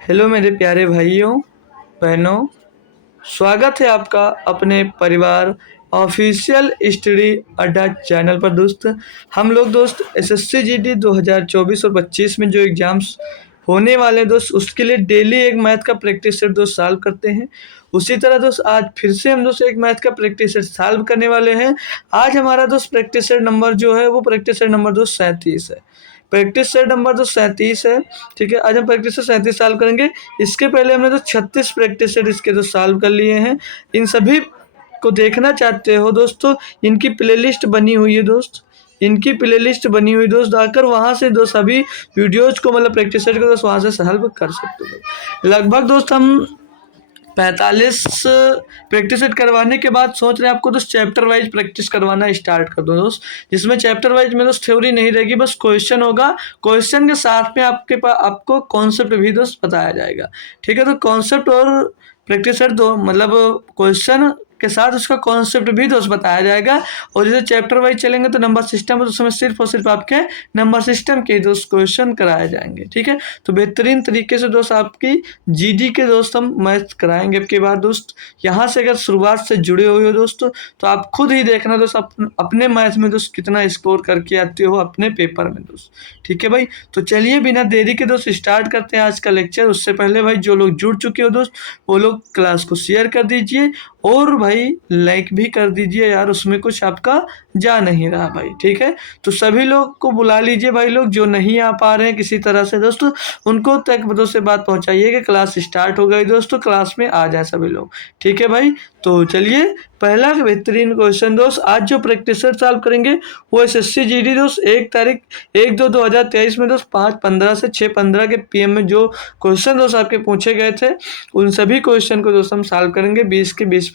Hello मेरे प्यारे भाइयों बहनों, स्वागत है आपका अपने परिवार ऑफिशियल स्टडी अड्डा चैनल पर। दोस्त हम लोग एसएससी जीडी 2024 और 25 में जो एग्ज़ाम्स होने वाले दोस्त उसके लिए डेली एक मैथ का प्रैक्टिस सेट सॉल्व करते हैं। उसी तरह आज फिर से हम एक मैथ का प्रैक्टिस सेट सॉल्व करने वाले हैं। आज हमारा प्रैक्टिस सेट नंबर जो है वो प्रैक्टिस सेट नंबर 37 है। प्रैक्टिस सेट नंबर 37 है। ठीक है, आज हम प्रैक्टिस सेट 37 सॉल्व करेंगे। इसके पहले हमने 36 प्रैक्टिस सेट इसके सॉल्व कर लिए हैं। इन सभी को देखना चाहते हो दोस्तों, इनकी प्लेलिस्ट बनी हुई है इनकी प्लेलिस्ट बनी हुई आकर वहाँ से सभी वीडियोज को मतलब प्रैक्टिस सेट को वहाँ से सॉल्व कर सकते हो। लगभग हम 45 प्रैक्टिस सेट करवाने के बाद सोच रहे हैं आपको चैप्टर वाइज प्रैक्टिस करवाना स्टार्ट कर दो जिसमें चैप्टर वाइज में थ्योरी नहीं रहेगी, बस क्वेश्चन होगा। क्वेश्चन के साथ में आपको कॉन्सेप्ट भी बताया जाएगा। ठीक है, तो कॉन्सेप्ट और प्रैक्टिस सेट मतलब क्वेश्चन के साथ उसका कॉन्सेप्ट भी बताया जाएगा। और जैसे चैप्टर वाइज चलेंगे तो नंबर सिस्टम है, तो उसमें सिर्फ और सिर्फ आपके नंबर सिस्टम के क्वेश्चन कराए जाएंगे। ठीक है, तो बेहतरीन तरीके से आपकी जीडी के हम मैथ कराएंगे। अब के बाद यहाँ से अगर शुरुआत से जुड़े हुए हो तो आप खुद ही देखना अपने मैथ में कितना स्कोर करके आते हो अपने पेपर में ठीक है भाई, तो चलिए बिना देरी के स्टार्ट करते हैं आज का लेक्चर। उससे पहले भाई जो लोग जुड़ चुके हो वो लोग क्लास को शेयर कर दीजिए और भाई लाइक भी कर दीजिए यार, उसमें कुछ आपका जा नहीं रहा भाई। ठीक है, तो सभी लोग को बुला लीजिए भाई, लोग जो नहीं आ पा रहे हैं किसी तरह से उनको तक से बात पहुंचाइए कि क्लास स्टार्ट हो गई क्लास में आ जाए सभी लोग। ठीक है भाई, तो चलिए पहला बेहतरीन क्वेश्चन आज जो प्रैक्टिस सेट सॉल्व करेंगे वो एसएससी जीडी 1/2/2023 में 5:15 से 6:15 के पीएम में जो क्वेश्चन आपके पूछे गए थे उन सभी क्वेश्चन को हम सॉल्व करेंगे। 20 के 20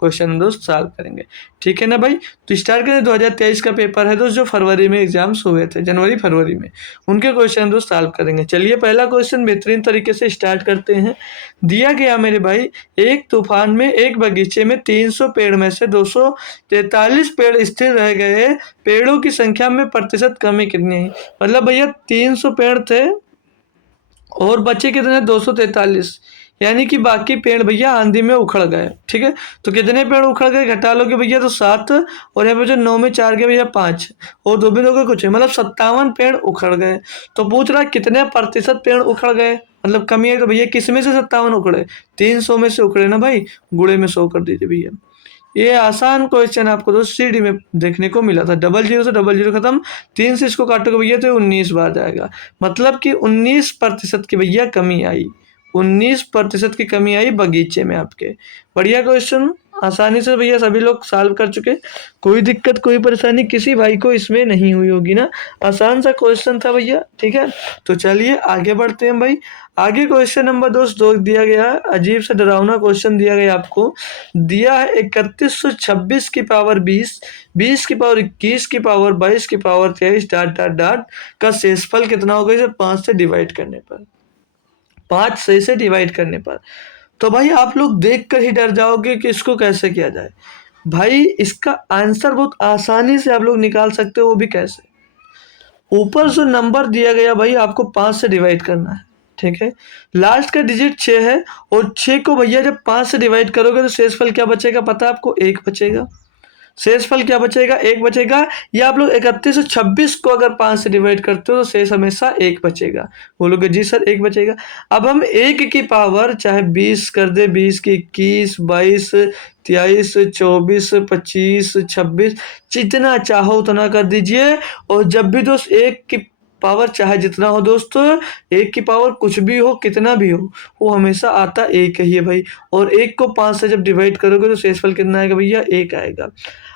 क्वेश्चन सॉल्व करेंगे। ठीक है ना भाई, तो स्टार्ट करें। 2023 का पेपर है जो फरवरी में एग्जाम्स हुए थे, जनवरी फरवरी में, उनके क्वेश्चन सॉल्व करेंगे। चलिए पहला क्वेश्चन बेहतरीन तरीके से स्टार्ट करते हैं। दिया गया मेरे भाई, एक तूफान में एक बगीचे में 300 पेड़ में से 243 पेड़ स्थिर रह गए, पेड़ों की संख्या में प्रतिशत कमी कितनी है? मतलब भैया 300 पेड़ थे और बचे कितने? 243, यानी कि बाकी पेड़ भैया आंधी में उखड़ गए। ठीक है, तो कितने पेड़ उखड़ गए घटा लोगे भैया तो 7, और यहाँ पे जो 9 में 4 के भैया 5 और 2 में 2 के कुछ है, मतलब 57 पेड़ उखड़ गए। तो पूछ रहा कितने प्रतिशत पेड़ उखड़ गए, मतलब कमी है। तो भैया किस में से 57 उखड़े? 300 में से उखड़े ना भाई, गुणे में 100 कर दीजिए भैया। ये आसान क्वेश्चन आपको सीडी में देखने को मिला था। 00 से 00 खत्म, 3 से इसको काटोगे भैया तो 19 बार जाएगा, मतलब कि 19% की भैया कमी आई। 19% की कमी आई बगीचे में आपके। बढ़िया क्वेश्चन, आसानी से भैया सभी लोग सॉल्व कर चुके, कोई दिक्कत कोई परेशानी किसी भाई को इसमें नहीं हुई होगी ना। आसान सा क्वेश्चन था भैया। ठीक है, तो चलिए आगे बढ़ते हैं भाई। आगे क्वेश्चन नंबर 2 दिया गया, अजीब सा डरावना क्वेश्चन दिया गया आपको। दिया है 3126 की पावर 20, 20 की पावर 21 की पावर 22 की पावर 23 डॉट डॉट डॉट का शेषफल कितना होगा इसे 5 से डिवाइड करने पर। 5 से डिवाइड करने पर तो भाई आप लोग देख कर ही डर जाओगे कि इसको कैसे किया जाए। भाई इसका आंसर बहुत आसानी से आप लोग निकाल सकते हो, वो भी कैसे? ऊपर जो नंबर दिया गया भाई आपको 5 से डिवाइड करना है। ठीक है, लास्ट का डिजिट 6 है और 6 को भैया जब 5 से डिवाइड करोगे तो शेषफल क्या बचेगा पता है आपको? 1 बचेगा। शेषफल क्या बचेगा? 1 बचेगा। या आप लोग 31 से 26 को अगर 5 से डिवाइड करते हो तो शेष हमेशा 1 बचेगा। बोलोगे जी सर 1 बचेगा। अब हम 1 की पावर चाहे 20 कर दे, 20 की 21, 22, 23, 24, 25, 26, जितना चाहो उतना कर दीजिए। और जब भी 1 की पावर चाहे जितना हो 1 की पावर कुछ भी हो कितना भी हो वो हमेशा आता 1 ही है भाई। और 1 को 5 से जब डिवाइड करोगे तो शेषफल कितना आएगा भैया? 1 आएगा।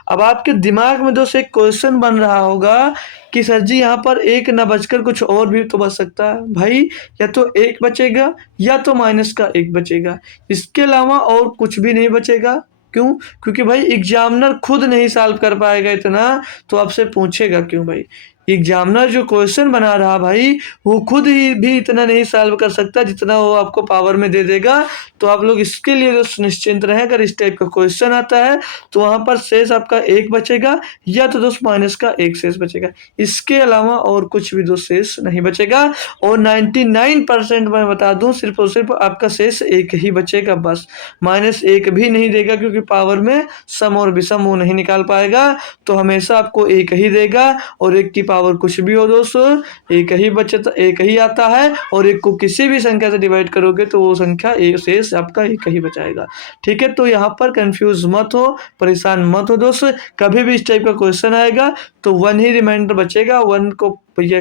अब आपके दिमाग में एक क्वेश्चन बन रहा होगा कि सर जी यहाँ पर 1 ना बचकर कुछ और भी तो बच सकता है भाई, या तो 1 बचेगा या तो माइनस का 1 बचेगा, इसके अलावा और कुछ भी नहीं बचेगा। क्यों? क्योंकि भाई एग्जामिनर खुद नहीं सॉल्व कर पाएगा इतना तो आपसे पूछेगा क्यों भाई। एग्जामिनर जो क्वेश्चन बना रहा भाई वो खुद ही भी इतना नहीं सॉल्व कर सकता जितना वो आपको पावर में दे देगा। तो आप लोग इसके लिए जो निश्चिंत रहें, अगर इस टाइप का क्वेश्चन आता है तो वहाँ पर शेष आपका 1 बचेगा या तो दोस्त माइनस का 1 शेष बचेगा, इसके अलावा और कुछ भी दोस्त शेष नहीं बचेगा। और 99% मैं बता दूं सिर्फ और सिर्फ आपका शेष 1 ही बचेगा बस, -1 भी नहीं देगा क्योंकि पावर में सम और विषम वो नहीं निकाल पाएगा। तो हमेशा आपको 1 ही देगा और 1 की पावर कुछ भी हो दोस्तों, 1 ही बचता 1 ही आता है और 1 को किसी भी संख्या से डिवाइड करोगे तो वो संख्या शेष आपका 1 ही बचाएगा। ठीक है, तो यहाँ पर कंफ्यूज मत हो, परेशान मत हो दोस्त। कभी भी इस टाइप का क्वेश्चन आएगा तो 1 ही रिमाइंडर बचेगा, 1 को भैया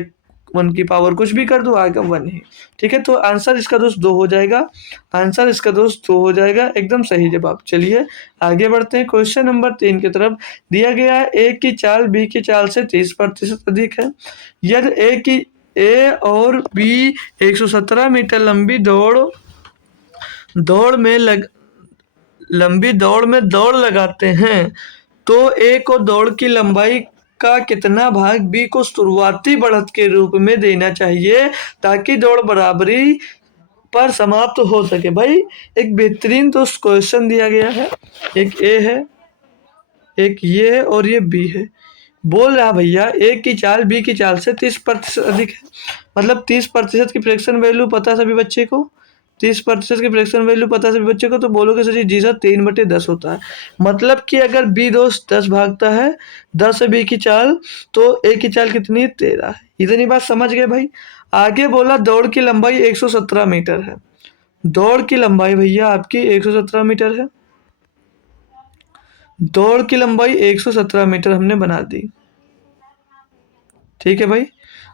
1 की पावर कुछ भी कर दो आएगा 1 ही। ठीक है, तो आंसर इसका दोस्त 2 हो जाएगा, आंसर इसका दोस्त 2 हो जाएगा, एकदम सही जवाब। चलिए आगे बढ़ते हैं क्वेश्चन नंबर 3 की तरफ। दिया गया है ए की चाल बी की चाल से 30% अधिक है। यदि ए और बी 117 मीटर लंबी दौड़ में दौड़ लगाते हैं तो ए को दौड़ की लंबाई का कितना भाग बी को शुरुआती बढ़त के रूप में देना चाहिए ताकि दौड़ बराबरी पर समाप्त हो सके। भाई एक बेहतरीन दोस्त क्वेश्चन दिया गया है, एक ए है, एक ये है और ये बी है। बोल रहा भैया ए की चाल बी की चाल से 30% अधिक है, मतलब 30% की फ्रैक्शन वैल्यू पता सभी बच्चे को, 30% की फ्रैक्शन वैल्यू पता सभी बच्चे को। तो बोलोगे सर जी सर 3/10 होता है, मतलब कि अगर बी दोस्त 10 भागता है 10 है बी की चाल तो ए की चाल कितनी है 13 है। इतनी बात समझ गए भाई। आगे बोला दौड़ की लंबाई 117 मीटर है, दौड़ की लंबाई भैया आपकी 117 मीटर है, दौड़ की लंबाई 117 मीटर हमने बना दी। ठीक है भाई,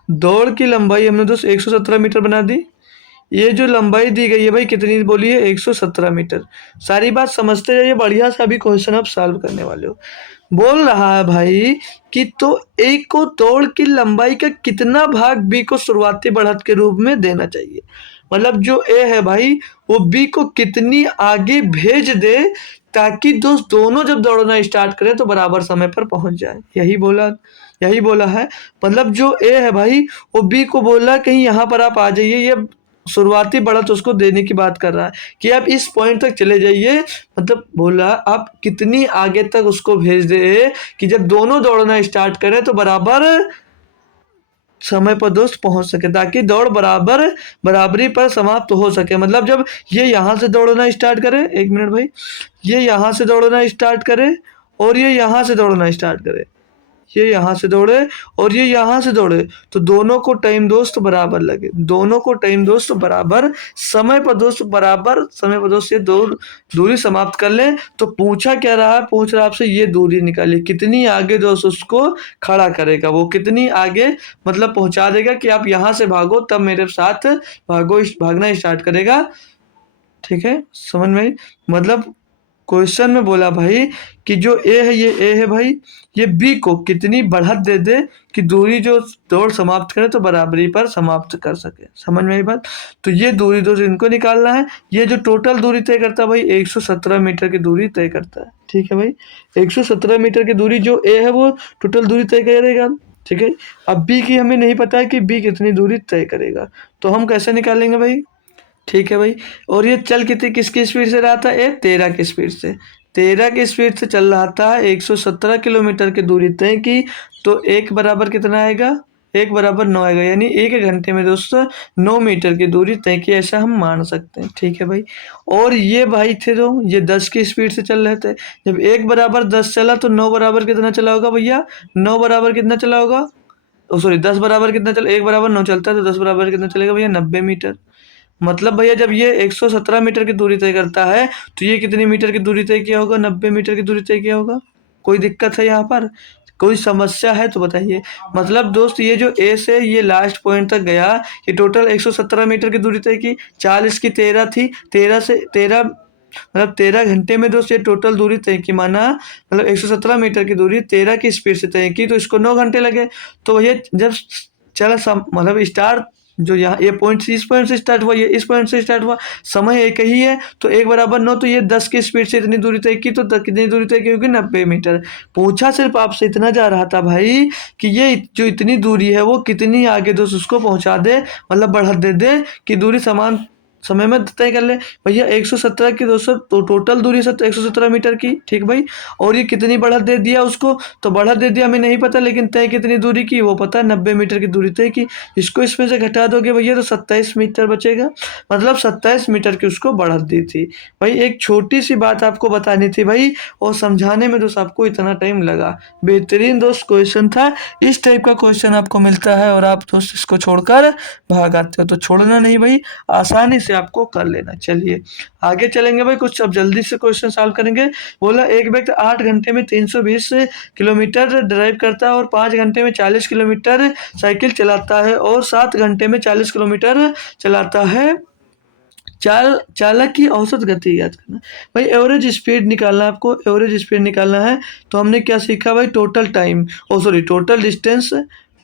दौड़ की लंबाई हमने दोस्त 117 मीटर बना दी। ये जो लंबाई दी गई है भाई कितनी बोली है 117 मीटर। सारी बात समझते जाइए, बढ़िया से अभी क्वेश्चन आप सॉल्व करने वाले हो। बोल रहा है भाई कि तो ए को दौड़ की लंबाई का कितना भाग बी को शुरुआती बढ़त के रूप में देना चाहिए, मतलब जो ए है भाई वो बी को कितनी आगे भेज दे ताकि दोस्त दोनों जब दौड़ना स्टार्ट करें तो बराबर समय पर पहुंच जाए। यही बोला है। मतलब जो ए है भाई वो बी को बोला कहीं यहाँ पर आप आ जाइए, ये शुरुआती बढ़त उसको देने की बात कर रहा है कि आप इस पॉइंट तक चले जाइए, मतलब बोला आप कितनी आगे तक उसको भेज दे कि जब दोनों दौड़ना स्टार्ट करें तो बराबर समय पर दोस्त पहुंच सके, ताकि दौड़ बराबरी पर समाप्त हो सके। मतलब जब ये यहाँ से दौड़ना स्टार्ट करे, 1 मिनट भाई, ये यहाँ से दौड़ना स्टार्ट करे और ये यहाँ से दौड़ना स्टार्ट करे, ये यहाँ से दौड़े और ये यहाँ से दौड़े तो दोनों को टाइम दोस्त बराबर लगे, दोनों को टाइम दोस्त बराबर समय पर दोस्त ये दूरी समाप्त कर लें। तो पूछा क्या रहा है, पूछ रहा आपसे ये दूरी निकालिए कितनी आगे दोस्त उसको खड़ा करेगा, वो कितनी आगे मतलब पहुंचा देगा कि आप यहाँ से भागो तब मेरे साथ भागना स्टार्ट करेगा। ठीक है, समझ में आई? मतलब क्वेश्चन में बोला भाई कि जो ए है ये ए है भाई, ये बी को कितनी बढ़त दे दे कि दूरी जो दौड़ समाप्त करे तो बराबरी पर समाप्त कर सके। समझ में आई बात? तो ये दूरी दोस्त इनको निकालना है। ये जो टोटल दूरी तय करता है भाई 117 मीटर की दूरी तय करता है। ठीक है भाई, 117 मीटर की दूरी जो ए है वो टोटल दूरी तय करेगा। ठीक है, अब बी की हमें नहीं पता है कि बी कितनी दूरी तय करेगा, तो हम कैसे निकालेंगे भाई? ठीक है भाई, और ये चल किसकी स्पीड से रहा था, 13 की स्पीड से, 13 की स्पीड से चल रहा था, 117 किलोमीटर की दूरी तय की। तो 1 बराबर कितना आएगा, 1 बराबर 9 आएगा, यानी 1 घंटे में दोस्तों 9 मीटर की दूरी तय की, ऐसा हम मान सकते हैं। ठीक है भाई, और ये भाई थे तो ये 10 की स्पीड से चल रहे थे। जब 1 बराबर 10 चला तो 9 बराबर कितना चला होगा भैया, 9 बराबर कितना चला होगा, सॉरी 10 बराबर कितना चल, 1 बराबर 9 चलता है तो 10 बराबर कितना चलेगा भैया 90 मीटर। मतलब भैया जब ये 117 मीटर की दूरी तय करता है तो ये कितनी मीटर की दूरी तय किया होगा, 90 मीटर की दूरी तय किया होगा। कोई दिक्कत है यहाँ पर, कोई समस्या है तो बताइए। मतलब दोस्त ये जो ए से ये लास्ट पॉइंट तक गया, ये टोटल 117 मीटर की दूरी तय की, 40 की 13 थी, 13 मतलब 13 घंटे में दोस्त ये टोटल दूरी तय की, माना मतलब 117 मीटर की दूरी 13 की स्पीड से तय की तो इसको 9 घंटे लगे। तो भैया जब चला मतलब स्टार जो यहाँ ये पॉइंट इस पॉइंट से स्टार्ट हुआ, ये इस पॉइंट से स्टार्ट हुआ, समय एक ही है तो 1 बराबर 9, तो ये 10 की स्पीड से इतनी दूरी तय की, तो कितनी दूरी तय की होगी, 90 मीटर। पूछा सिर्फ आपसे इतना जा रहा था भाई कि ये जो इतनी दूरी है वो कितनी आगे दोस्त उसको पहुंचा दे, मतलब बढ़ा दे कि दूरी समान समय में तय कर ले। भैया 117 की दोस्तों तो टोटल दूरी 117 मीटर की, ठीक भाई। और ये कितनी बढ़त दे दिया उसको, तो बढ़त दे दिया हमें नहीं पता, लेकिन तय कितनी दूरी की वो पता है, 90 मीटर की दूरी तय की। इसको इसमें से घटा दोगे भैया तो 27 मीटर बचेगा, मतलब 27 मीटर की उसको बढ़त दी थी। भाई एक छोटी सी बात आपको बतानी थी भाई, और समझाने में दोस्त आपको इतना टाइम लगा। बेहतरीन दोस्त क्वेश्चन था। इस टाइप का क्वेश्चन आपको मिलता है और आप दोस्त इसको छोड़कर भाग आते हो, तो छोड़ना नहीं भाई, आसानी से आपको कर लेना। चलिए आगे चलेंगे भाई, कुछ अब जल्दी से क्वेश्चन सॉल्व करेंगे। बोला एक व्यक्ति 8 घंटे में 320 किलोमीटर ड्राइव करता है और 5 घंटे में 40 किलोमीटर साइकिल चलाता है और 7 घंटे में 40 किलोमीटर चलाता है। चालक की औसत गति याद करना। भाई एवरेज स्पीड निकालना है आपको, एवरेज स्पीड निकालना है। तो हमने क्या सीखा भाई, टोटल टाइम, ओ सॉरी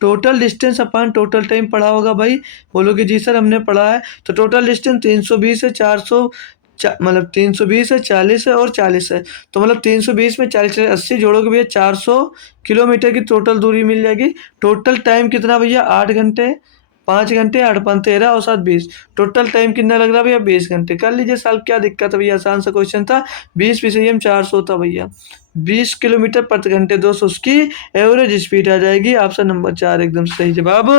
टोटल डिस्टेंस अपन टोटल टाइम पढ़ा होगा भाई। बोलोगे जी सर हमने पढ़ा है। तो टोटल डिस्टेंस 320 है, 400 मतलब 320 है, 40 है और 40 है। तो मतलब 320 में 40 से 80 जोड़ोगे भैया 400 किलोमीटर की टोटल दूरी मिल जाएगी। टोटल टाइम कितना भैया, 8 घंटे, 5 घंटे, 8 5 13 और 7 20। टोटल टाइम कितना लग रहा है भैया, 20 घंटे। कर लीजिए साल, क्या दिक्कत है भैया, आसान सा क्वेश्चन था। 20 पीसीएम 400 था भैया, 20 किलोमीटर प्रति घंटे दोस्त उसकी एवरेज स्पीड आ जाएगी। ऑप्शन नंबर 4 एकदम सही जवाब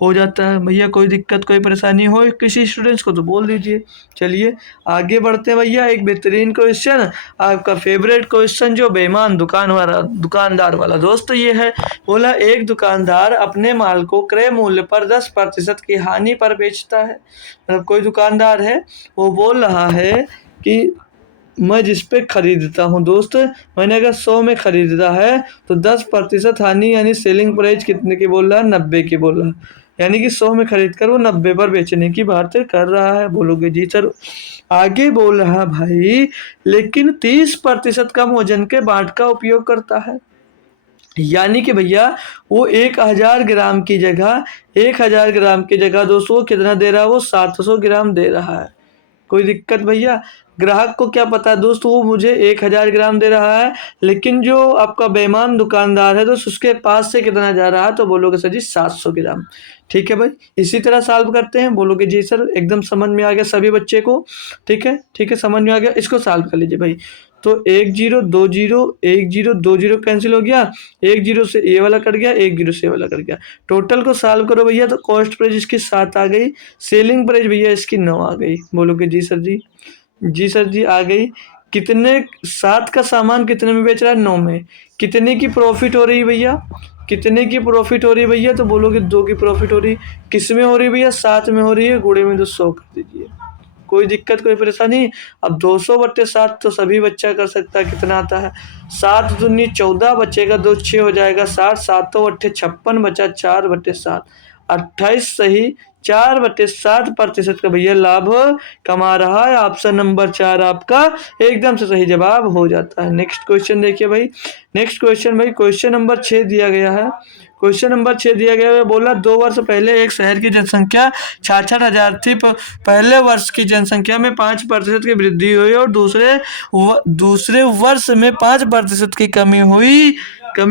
हो जाता है। भैया कोई दिक्कत कोई परेशानी हो किसी स्टूडेंट्स को तो बोल दीजिए। चलिए आगे बढ़ते हैं भैया, एक बेहतरीन क्वेश्चन, आपका फेवरेट क्वेश्चन, जो बेईमान दुकानदार वाला दोस्त ये है। बोला एक दुकानदार अपने माल को क्रय मूल्य पर 10% की हानि पर बेचता है। मतलब कोई दुकानदार है, वो बोल रहा है कि मैं जिस पे खरीदता हूँ दोस्त, मैंने अगर 100 में खरीदा है तो 10% हानि, यानी सेलिंग प्राइस कितने की बोल रहा है, 90 की बोल रहा है। यानी कि 100 में खरीद कर वो 90 पर बेचने की बात कर रहा है। बोलोगे जी सर। आगे बोल रहा भाई लेकिन 30% कम वजन के बाट का उपयोग करता है। यानी कि भैया वो 1000 ग्राम की जगह दोस्तों कितना दे रहा है, वो 700 ग्राम दे रहा है। कोई दिक्कत भैया, ग्राहक को क्या पता दोस्त, वो मुझे 1000 ग्राम दे रहा है, लेकिन जो आपका बेईमान दुकानदार है दोस्त उसके पास से कितना जा रहा है, तो बोलोगे सर जी 700 ग्राम। ठीक है भाई, इसी तरह सॉल्व करते हैं। बोलोगे जी सर एकदम समझ में आ गया सभी बच्चे को। ठीक है समझ में आ गया, इसको सॉल्व कर लीजिए भाई। तो 1 0 2 0 1 0 2 0 कैंसिल हो गया, 1 0 से ये वाला कट गया, 1 0 से ये वाला कट गया। टोटल को सॉल्व करो भैया तो कॉस्ट प्राइस इसकी 7 आ गई, सेलिंग प्राइस भैया इसकी 9 आ गई। बोलोगे जी सर जी, जी सर जी आ गई। कितने 7 का सामान कितने में बेच रहा है, 9 में। कितने की प्रॉफिट हो रही है भैया, कितने की प्रॉफिट हो रही है भैया, तो बोलोगे 2 की प्रॉफिट हो रही। किस में हो रही है भैया, 7 में हो रही है, गुणे में तो 100 कर दीजिए। कोई दिक्कत कोई परेशानी। अब 200/7 तो सभी बच्चा कर सकता है, कितना आता है, 7 दूनी 14 बचेगा, 2 6 हो जाएगा 60, 7 8 56 बचा, 4/7 28 सही, 4/7% का भैया लाभ कमा रहा है। ऑप्शन नंबर 4 आपका एकदम से सही जवाब हो जाता है। नेक्स्ट क्वेश्चन देखिए भाई, नेक्स्ट क्वेश्चन भाई क्वेश्चन नंबर 6 दिया गया है। क्वेश्चन नंबर 6 दिया गया है, बोला 2 वर्ष पहले एक शहर की जनसंख्या 66,000 थी। पहले वर्ष की जनसंख्या में 5% की वृद्धि हुई और दूसरे वर्ष में 5% की कमी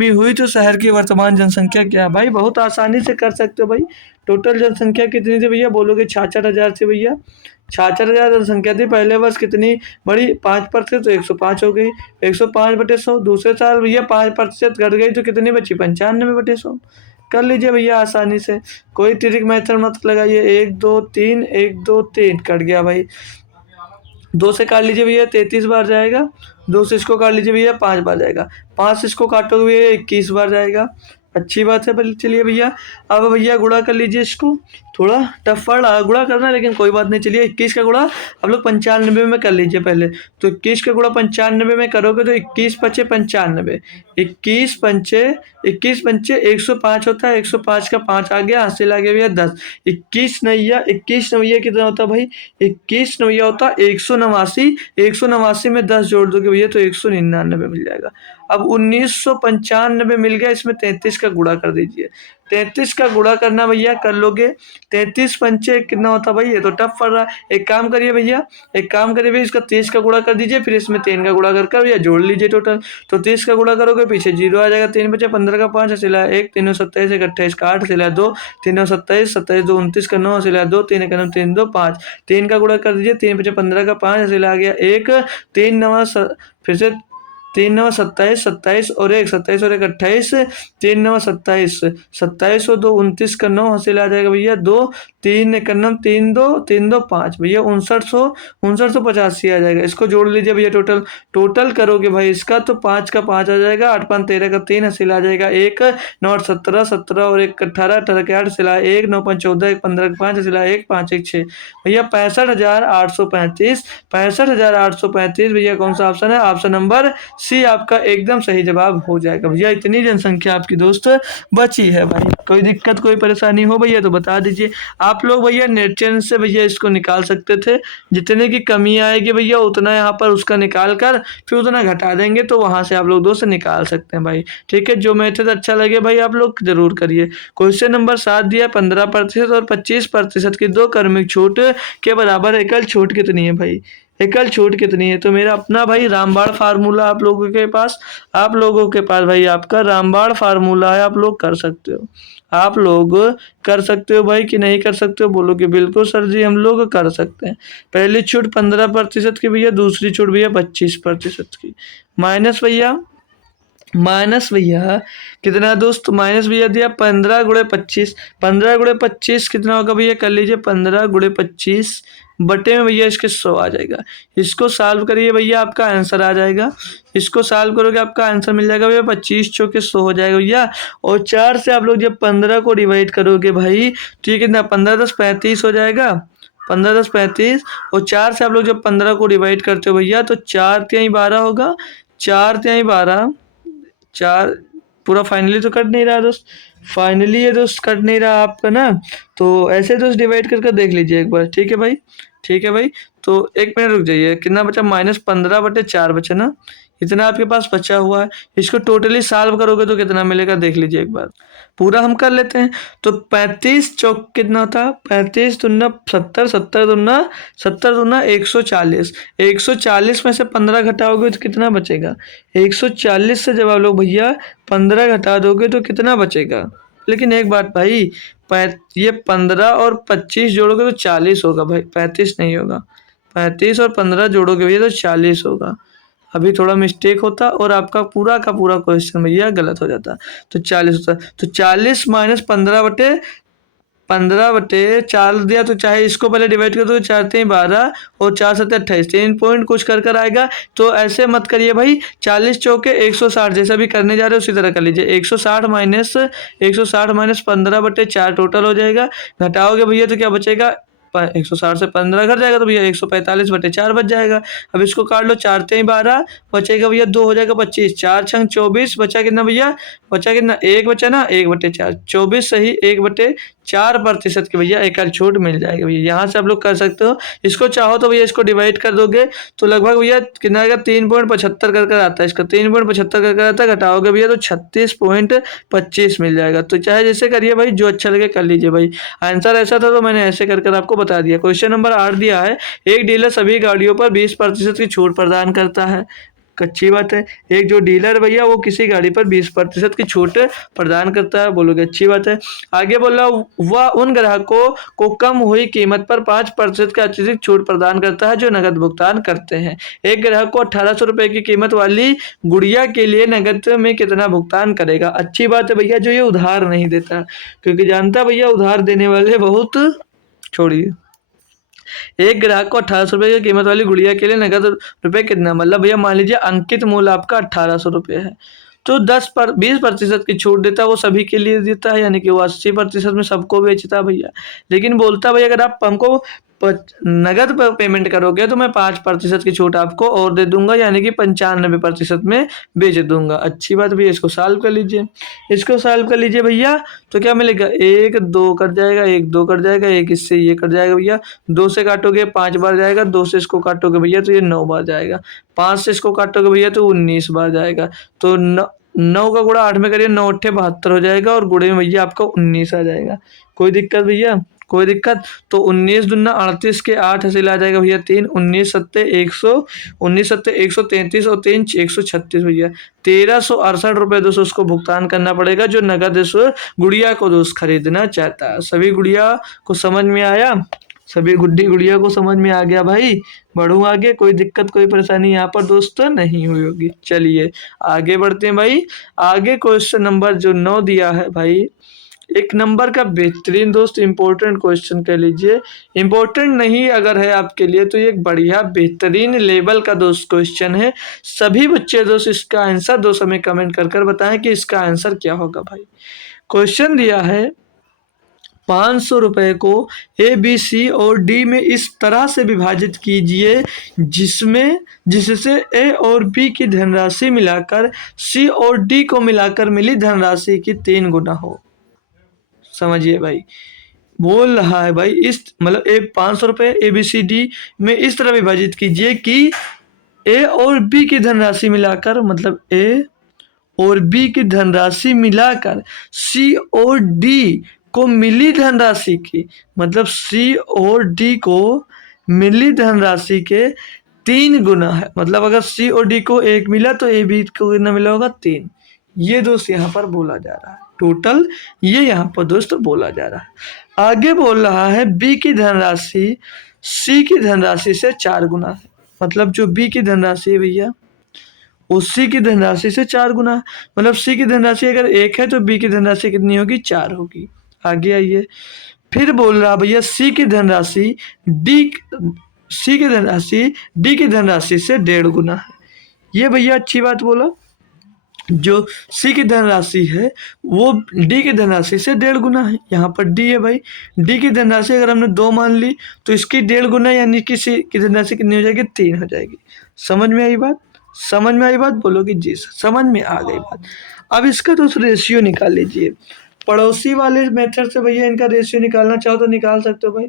हुई तो शहर की वर्तमान जनसंख्या क्या। भाई बहुत आसानी से कर सकते हो भाई। टोटल जनसंख्या कितनी थी भैया, बोलोगे 66,000 थी भैया, 66,000 जनसंख्या थी। पहले वर्ष कितनी बढ़ी, 5% तो 105 हो गई, 105/100। दूसरे साल भैया 5% घट गई तो कितनी बची, 95/100। कर लीजिए भैया आसानी से, कोई ट्रिक मेथड मत लगाइए। 1 2 3 1 2 3 कट गया भाई। 2 से काट लीजिए भैया 33 बार जाएगा, 2 से इसको काट लीजिए भैया 5 बार जाएगा, 5 से इसको काटोगे भैया 21 बार जाएगा। अच्छी बात है। चलिए भैया अब भैया गुणा कर लीजिए इसको, थोड़ा टफ पड़ रहा है गुणा करना, लेकिन कोई बात नहीं। चलिए 21 का गुणा आप लोग 95 में कर लीजिए पहले। तो 21 का गुणा 95 में करोगे तो 21 पचे 95, 21 पंचे 105 होता है, 105 का 5 आ गया, हासिल आ गया भैया 10। 21 नवैया कितना होता है भाई, 21 नवैया होता है 189, 189 में 10 जोड़ दोगे भैया तो 199 मिल जाएगा। अब 1995 मिल गया, इसमें 33 का गुणा कर दीजिए, 33 का गुणा करना भैया, कर लोगे 33 पंचे कितना होता भाई, ये तो टफ पड़ रहा है। एक काम करिए भैया, एक काम करिए भैया, इसका 30 का गुणा कर दीजिए, फिर इसमें 3 का गुणा कर भैया जोड़ लीजिए टोटल। तो 30 का गुणा करोगे पीछे 0 आ जाएगा, 3 बचे, 15 का 5 सिला 1, 3 27 1 28 का 8 सिला 2, 3 27 27 2 29 का 9 सिला 2, 3 1 3 2 5, 3 का गुणा कर दीजिए, 3 बचे 15 का 5 सिला आ गया 1, 3 9 फिर से 3 9 27 27 और 1 27 और 1 28, 3 9 27 27 और 2 29 का 9 हासिल आ जाएगा भैया 2, 3 1 9 3 2 3 2 5 भैया 5950 आ जाएगा। इसको जोड़ लीजिए भैया, टोटल टोटल करोगे भाई इसका तो 5 का 5 आ जाएगा, 8 5 13 का 3 हासिल आ जाएगा 1, 9 17 17 और 1 18 18 के 8 सिला 1, 9 5 14 1 15 के 5 सिला 1 5 1 6 भैया 65,835 65,835 भैया कौन सा ऑप्शन है, ऑप्शन नंबर सी आपका एकदम सही जवाब हो जाएगा भैया। इतनी जनसंख्या आपकी दोस्त बची है भाई, कोई दिक्कत कोई परेशानी हो भैया तो बता दीजिए। आप लोग भैया नेट चैनल से भैया इसको निकाल सकते थे, जितने की कमी आएगी भैया उतना यहाँ पर उसका निकाल कर फिर उतना घटा देंगे, तो वहाँ से आप लोग दोस्त निकाल सकते हैं भाई। ठीक है, जो मेथड अच्छा लगे भाई आप लोग जरूर करिए। क्वेश्चन नंबर 7 दिया 15% और 25% की दो क्रमिक छूट के बराबर एकल छूट कितनी है भाई, एकल छूट कितनी है। तो मेरा अपना भाई रामबाण फार्मूला आप लोगों के पास, आप लोगों के पास भाई आपका रामबाण फार्मूला है, आप लोग कर सकते हो, आप लोग कर सकते हो भाई कि नहीं कर सकते हो, बोलोगे बिल्कुल सर जी हम लोग कर सकते हैं। पहली छूट 15% की भैया, दूसरी छूट भैया 25% की, माइनस भैया कितना दोस्त, माइनस भैया दिया 15 गुणे 25, 15 गुणे 25 कितना होगा भैया, कर लीजिए 15 गुणे 25 बटे में भैया इसके 100 आ जाएगा। इसको सॉल्व करिए भैया आपका आंसर आ जाएगा, इसको सॉल्व करोगे आपका आंसर मिल जाएगा भैया 25 चौके 100 हो जाएगा भैया। और 4 से आप लोग जब 15 को डिवाइड करोगे भाई तो ये कितना 15 10 35 हो जाएगा, 15 10 35 और 4 से आप लोग जब 15 को डिवाइड करते हो भैया तो 4 तिहाई 12 होगा, 4 तिहाई 12, 4 पूरा फाइनली तो कट नहीं रहा दोस्त, फाइनली ये दोस्त कट नहीं रहा आपका ना, तो ऐसे दोस्त डिवाइड करके देख लीजिए एक बार। ठीक है भाई, ठीक है भाई, तो 1 मिनट रुक जाइए, कितना बचा -15/4 बचा ना, इतना आपके पास बचा हुआ है। इसको टोटली सॉल्व करोगे तो कितना मिलेगा देख लीजिए एक बार, पूरा हम कर लेते हैं। तो 35 चौक कितना था, 35 दूना 70, 70 दूना 70 दूना 140, 140 में से 15 घटाओगे तो कितना बचेगा, 140 से जब आप लोग भैया 15 घटा दोगे तो कितना बचेगा। लेकिन एक बात भाई, ये 15 और 25 जोड़ोगे तो 40 होगा भाई, 35 नहीं होगा, 35 और 15 जोड़ोगे भैया तो 40 होगा। अभी थोड़ा मिस्टेक होता और आपका पूरा का पूरा क्वेश्चन भैया गलत हो जाता, तो 40 होता। तो 40 माइनस 15/4 दिया, तो चाहे इसको पहले डिवाइड कर दो, 4 3 12 और 4 7 28, 3 पॉइंट कुछ कर आएगा। तो ऐसे मत करिए भाई, 40 चौके 160 जैसा भी करने जा रहे हो उसी तरह कर लीजिए। 160 माइनस 15/4 टोटल हो जाएगा, घटाओगे भैया तो क्या बचेगा, 160 से 15 घट जाएगा तो भैया 145/4 बच जाएगा। अब इसको काट लो, 4 3 12 बचेगा भैया 2 हो जाएगा 25, 4 6 24 बचा कितना भैया, बचा कितना 1 बचा ना, 1/4 24 सही 1/4% की भैया एकल छूट मिल जाएगी भैया। यहाँ से आप लोग कर सकते हो, इसको चाहो तो भैया इसको डिवाइड कर दोगे तो लगभग भैया कितना आएगा 3.75 कर आता है, इसका 3.75 कर आता है, घटाओगे भैया तो 36.25 मिल जाएगा। तो चाहे जैसे करिए भाई, जो अच्छा लगे कर लीजिए भाई। आंसर ऐसा था तो मैंने ऐसे कर आपको बता दिया। क्वेश्चन नंबर 8 दिया है, एक डीलर सभी गाड़ियों पर 20% की छूट प्रदान करता है। अच्छी बात है, एक जो डीलर भैया वो किसी गाड़ी पर 20% की छूट प्रदान करता है, बोलोगे अच्छी बात है। आगे बोला वह उन ग्राहकों को कम हुई कीमत पर 5% का अतिरिक्त छूट प्रदान करता है जो नगद भुगतान करते हैं। एक ग्राहक को 1800 रुपए की कीमत वाली गुड़िया के लिए नगद में कितना भुगतान करेगा। अच्छी बात है भैया, जो ये उधार नहीं देता, क्योंकि जानता भैया उधार देने वाले बहुत, छोड़िए। एक ग्राहक को 1800 रुपए की कीमत वाली गुड़िया के लिए नगद रुपए कितना, मतलब भैया मान लीजिए अंकित मूल्य आपका 1800 रुपये है, तो 20% की छूट देता है, वो सभी के लिए देता है, यानी कि वो 80% में सबको बेचता है भैया। लेकिन बोलता भैया अगर आप हमको नगद पेमेंट करोगे तो मैं 5% की छूट आपको और दे दूंगा, यानी कि 95% में बेच दूंगा। अच्छी बात भैया, इसको सॉल्व कर लीजिए, इसको सॉल्व कर लीजिए भैया, तो क्या मिलेगा 1 2 कट जाएगा, 1 2 कट जाएगा, 1 इससे ये कट जाएगा भैया, 2 से काटोगे 5 बार जाएगा, 2 से इसको काटोगे भैया तो ये 9 बार जाएगा, 5 से इसको काटोगे भैया तो 19 बार जाएगा, तो 9 का गुणा 8 में करिए, 9 अट्ठे 72 हो जाएगा और गुणे में भैया आपका 19 आ जाएगा। कोई दिक्कत भैया, कोई दिक्कत? तो 19 दूना 38 के 8 हासिल आ जाएगा भैया 3, 19 सत्ते 100, 19 सत्ते 133 और 3 136 भैया 1368 रुपये दोस्तों उसको भुगतान करना पड़ेगा, जो नगद इस गुड़िया को दोस्त खरीदना चाहता है। सभी गुड़िया को समझ में आया? सभी गुड़िया को समझ में आ गया भाई? बढ़ूँ आगे, कोई दिक्कत कोई परेशानी यहाँ पर दोस्तों नहीं हुई होगी। चलिए आगे बढ़ते हैं भाई। आगे क्वेश्चन नंबर जो 9 दिया है भाई, एक नंबर का बेहतरीन दोस्त इंपॉर्टेंट क्वेश्चन कह लीजिए, इंपॉर्टेंट नहीं अगर है आपके लिए तो ये एक बढ़िया बेहतरीन लेवल का दोस्त क्वेश्चन है। सभी बच्चे दोस्त इसका आंसर दोस्त हमें कमेंट कर कर बताएं कि इसका आंसर क्या होगा भाई। क्वेश्चन दिया है 500 रुपए को ए बी सी और डी में इस तरह से विभाजित कीजिए जिससे ए और बी की धनराशि मिलाकर सी और डी को मिलाकर मिली धनराशि की 3 गुना हो। समझिए भाई, बोल रहा है भाई इस मतलब 500 रुपए ए बी सी डी में इस तरह विभाजित कीजिए कि ए और बी की धनराशि मिलाकर, मतलब ए और बी की धनराशि मिलाकर सी और डी को मिली धनराशि की, मतलब सी और डी को मिली धनराशि के 3 गुना है। मतलब अगर सी और डी को 1 मिला तो ए बी को कितना मिला होगा 3। ये दोस्त यहाँ पर बोला जा रहा है टोटल, ये यहाँ पर दोस्त बोला जा रहा है। आगे बोल रहा है बी की धनराशि सी की धनराशि से 4 गुना है। मतलब जो बी की धनराशि है भैया वो सी की धनराशि से 4 गुना है। मतलब सी की धनराशि अगर 1 है तो बी की धनराशि कितनी होगी 4 होगी। आगे आइए, फिर बोल रहा भैया सी की धनराशि डी की धनराशि से 1.5 गुना है। ये भैया अच्छी बात बोला, जो सी की धनराशि है वो डी की धनराशि से 1.5 गुना है। यहाँ पर डी है भाई, डी की धनराशि अगर हमने 2 मान ली तो इसकी 1.5 गुना यानी कि सी की धनराशि कितनी हो जाएगी 3 हो जाएगी। समझ में आई बात? समझ में आई बात? बोलोगे जी सर समझ में आ गई बात। अब इसका तो रेशियो निकाल लीजिए। पड़ोसी वाले मेथड से भैया इनका रेशियो निकालना चाहो तो निकाल सकते हो भाई।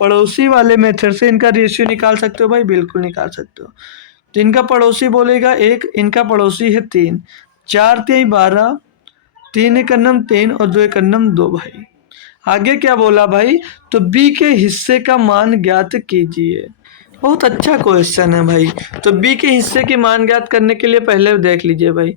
पड़ोसी वाले मेथड से इनका रेशियो निकाल सकते हो भाई, बिल्कुल निकाल सकते हो। तो इनका पड़ोसी बोलेगा 1, इनका पड़ोसी है 3, 4 3 12, 3 एक अन्नम 3 और 2 एक अन्नम 2 भाई। आगे क्या बोला भाई, तो बी के हिस्से का मान ज्ञात कीजिए। बहुत अच्छा क्वेश्चन है भाई। तो बी के हिस्से की मान ज्ञात करने के लिए पहले देख लीजिए भाई,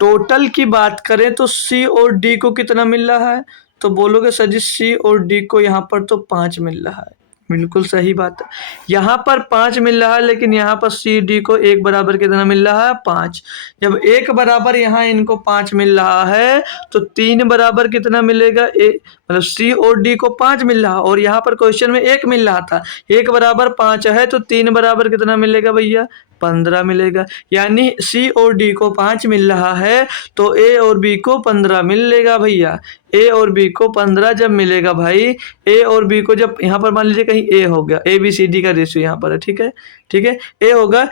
टोटल की बात करें तो सी और डी को कितना मिल रहा है, तो बोलोगे सर जी सी और डी को यहाँ पर तो 5 मिल रहा है। बिल्कुल सही बात है, यहाँ पर 5 मिल रहा है, लेकिन यहाँ पर सी डी को 1 बराबर कितना मिल रहा है 5। जब 1 बराबर यहाँ इनको 5 मिल रहा है तो 3 बराबर कितना मिलेगा, मतलब सी और डी को 5 मिल रहा, और यहाँ पर क्वेश्चन में 1 मिल रहा था। 1 बराबर 5 है तो 3 बराबर कितना मिलेगा भैया 15 मिलेगा। यानी सी और डी को 5 मिल रहा है तो ए और बी को 15 मिलेगा भैया। ए और बी को 15 जब मिलेगा भाई, ए और बी को जब यहाँ पर मान लीजिए कहीं ए हो गया, ए बी सी डी का रेशियो यहाँ पर है, ठीक है ठीक है, ए होगा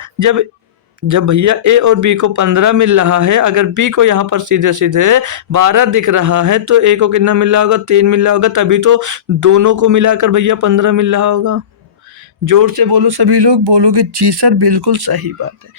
जब भैया ए और बी को 15 मिल रहा है, अगर बी को यहाँ पर सीधे सीधे 12 दिख रहा है तो ए को कितना मिल रहा होगा 3 मिल रहा होगा, तभी तो दोनों को मिलाकर भैया 15 मिल रहा होगा। जोर से बोलो सभी लोग, बोलोगे जी सर बिल्कुल सही बात है।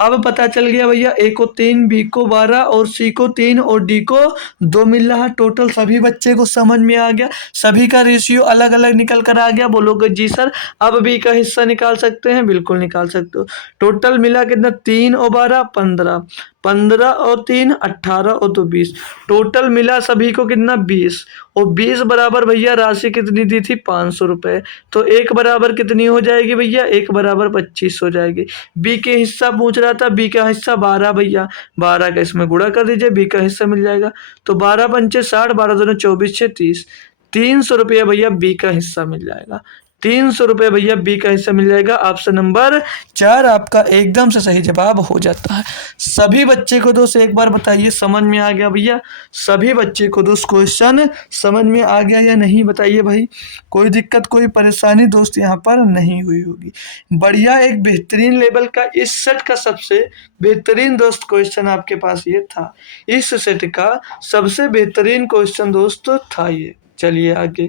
अब पता चल गया भैया ए को 3, बी को 12 और सी को 3 और डी को 2 मिल रहा है। टोटल सभी बच्चे को समझ में आ गया, सभी का रेशियो अलग अलग निकल कर आ गया। बोलोगे जी सर अब बी का हिस्सा निकाल सकते हैं, बिल्कुल निकाल सकते हो। टोटल मिला कितना 3 और 12 15, 15 और 3 18 और 2 20, टोटल मिला सभी को कितना 20, और 20 बराबर भैया राशि कितनी दी थी 500 रुपए। तो 1 बराबर कितनी हो जाएगी भैया, 1 बराबर 25 हो जाएगी। बी के हिस्सा पूछ रहा था, बी का हिस्सा 12 भैया, 12 का इसमें गुणा कर दीजिए, बी का हिस्सा मिल जाएगा। तो 12 पंचे 60, 12 दूनी 24 6 30, 300 रुपया भैया बी का हिस्सा मिल जाएगा। 300 रुपये भैया बी का हिस्सा मिल जाएगा। ऑप्शन नंबर 4 आपका एकदम से सही जवाब हो जाता है। सभी बच्चे को दोस्त एक बार बताइए समझ में आ गया भैया, सभी बच्चे को दोस्त क्वेश्चन समझ में आ गया या नहीं बताइए भाई। कोई दिक्कत कोई परेशानी दोस्त यहाँ पर नहीं हुई होगी। बढ़िया एक बेहतरीन लेवल का इस सेट का सबसे बेहतरीन दोस्त क्वेश्चन आपके पास ये था, इस सेट का सबसे बेहतरीन क्वेश्चन दोस्त था ये। चलिए आगे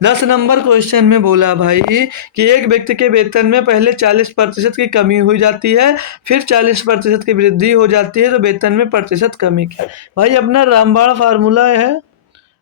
10 नंबर क्वेश्चन में बोला भाई कि एक व्यक्ति के वेतन में पहले 40% की कमी हुई जाती है, फिर 40% की वृद्धि हो जाती है, तो वेतन में प्रतिशत कमी क्या? भाई अपना रामबाण फार्मूला है,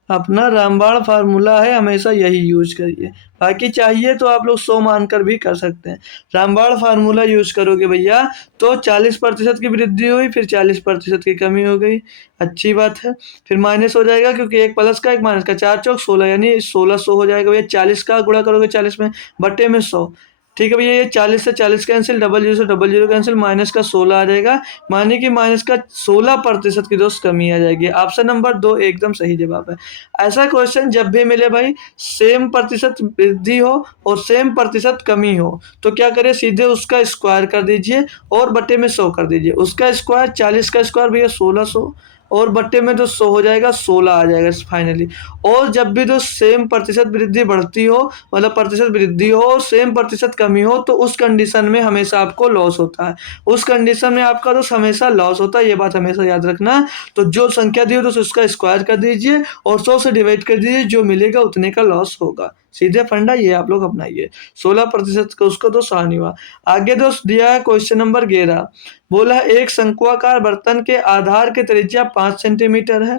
अपना रामबाण फार्मूला है, हमेशा यही यूज करिए। बाकी चाहिए तो आप लोग 100 मानकर भी कर सकते हैं। रामबाण फार्मूला यूज करोगे भैया तो 40% की वृद्धि हुई, फिर 40% की कमी हो गई, अच्छी बात है। फिर माइनस हो जाएगा क्योंकि एक प्लस का एक माइनस का, 4 चौक 16 यानी 1600 हो जाएगा भैया। 40 का गुणा करोगे 40 में, बटे में 100। ठीक है भैया, ये 40 से 40 कैंसिल, डबल जीरो से डबल जीरो कैंसिल, माइनस का 16 आ जाएगा, माने कि माइनस का 16% की दोस्त कमी आ जाएगी। ऑप्शन नंबर 2 एकदम सही जवाब है। ऐसा क्वेश्चन जब भी मिले भाई, सेम प्रतिशत वृद्धि हो और सेम प्रतिशत कमी हो, तो क्या करें, सीधे उसका स्क्वायर कर दीजिए और बटे में 100 कर दीजिए। उसका स्क्वायर 40 का स्क्वायर भैया 1600 और बट्टे में तो 100 हो जाएगा, 16 आ जाएगा फाइनली। और जब भी तो सेम प्रतिशत वृद्धि बढ़ती हो, मतलब प्रतिशत वृद्धि हो और सेम प्रतिशत कमी हो, तो उस कंडीशन में हमेशा आपको लॉस होता है। उस कंडीशन में आपका तो हमेशा लॉस होता है, ये बात हमेशा याद रखना। तो जो संख्या दी हो तो उसका स्क्वायर कर दीजिए और 100 से डिवाइड कर दीजिए, जो मिलेगा उतने का लॉस होगा। सीधे फंडा ये आप लोग अपनाइए। 16% का उसको तो सहा नहीं हुआ। आगे दोस्त दिया है क्वेश्चन नंबर 11, बोला एक शंक्वाकार बर्तन के आधार की त्रिज्या 5 सेंटीमीटर है,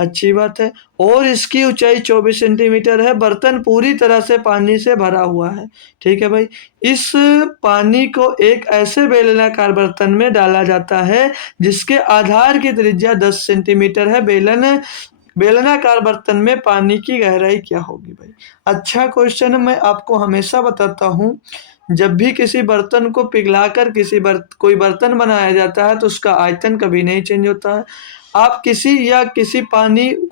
अच्छी बात है, और इसकी ऊंचाई 24 सेंटीमीटर है। बर्तन पूरी तरह से पानी से भरा हुआ है। ठीक है भाई, इस पानी को एक ऐसे बेलनाकार बर्तन में डाला जाता है जिसके आधार की त्रिज्या 10 सेंटीमीटर है। बेलनाकार बर्तन में पानी की गहराई क्या होगी भाई? अच्छा क्वेश्चन है, मैं आपको हमेशा बताता हूँ, जब भी किसी बर्तन को पिघलाकर कोई बर्तन बनाया जाता है तो उसका आयतन कभी नहीं चेंज होता है। आप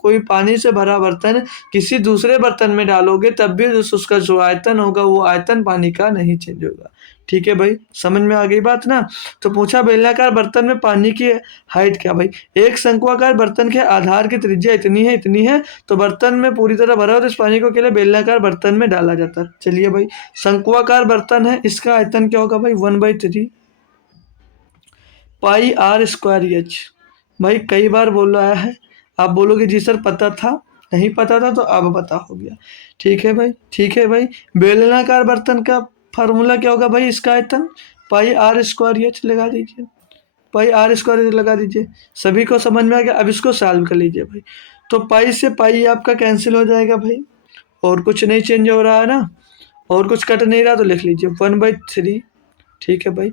कोई पानी से भरा बर्तन किसी दूसरे बर्तन में डालोगे तब भी उसका जो आयतन होगा वो आयतन पानी का नहीं चेंज होगा। ठीक है भाई, समझ में आ गई बात ना? तो पूछा बेलनाकार बर्तन में पानी की हाइट क्या भाई? एक शंक्वाकार बर्तन के आधार की त्रिज्या इतनी है, तो बर्तन में पूरी तरह भरा हो तो इस पानी को अकेले बेलनाकार बर्तन में डाला जाता है। चलिए भाई, शंक्वाकार बर्तन है, इसका आयतन क्या होगा भाई? 1/3 पाई आर स्क्वायर एच। भाई कई बार बोल रहा है, आप बोलोगे जी सर पता था, नहीं पता था तो अब पता हो गया। ठीक है भाई, ठीक है भाई। बेलनाकार बर्तन का फार्मूला क्या होगा भाई? इसका आयतन पाई आर स्क्वायर एच लगा दीजिए, पाई आर स्क्वायर लगा दीजिए। सभी को समझ में आ गया? अब इसको सॉल्व कर लीजिए भाई। तो पाई से पाई आपका कैंसिल हो जाएगा भाई, और कुछ नहीं चेंज हो रहा है ना, और कुछ कट नहीं रहा, तो लिख लीजिए 1/3। ठीक है भाई,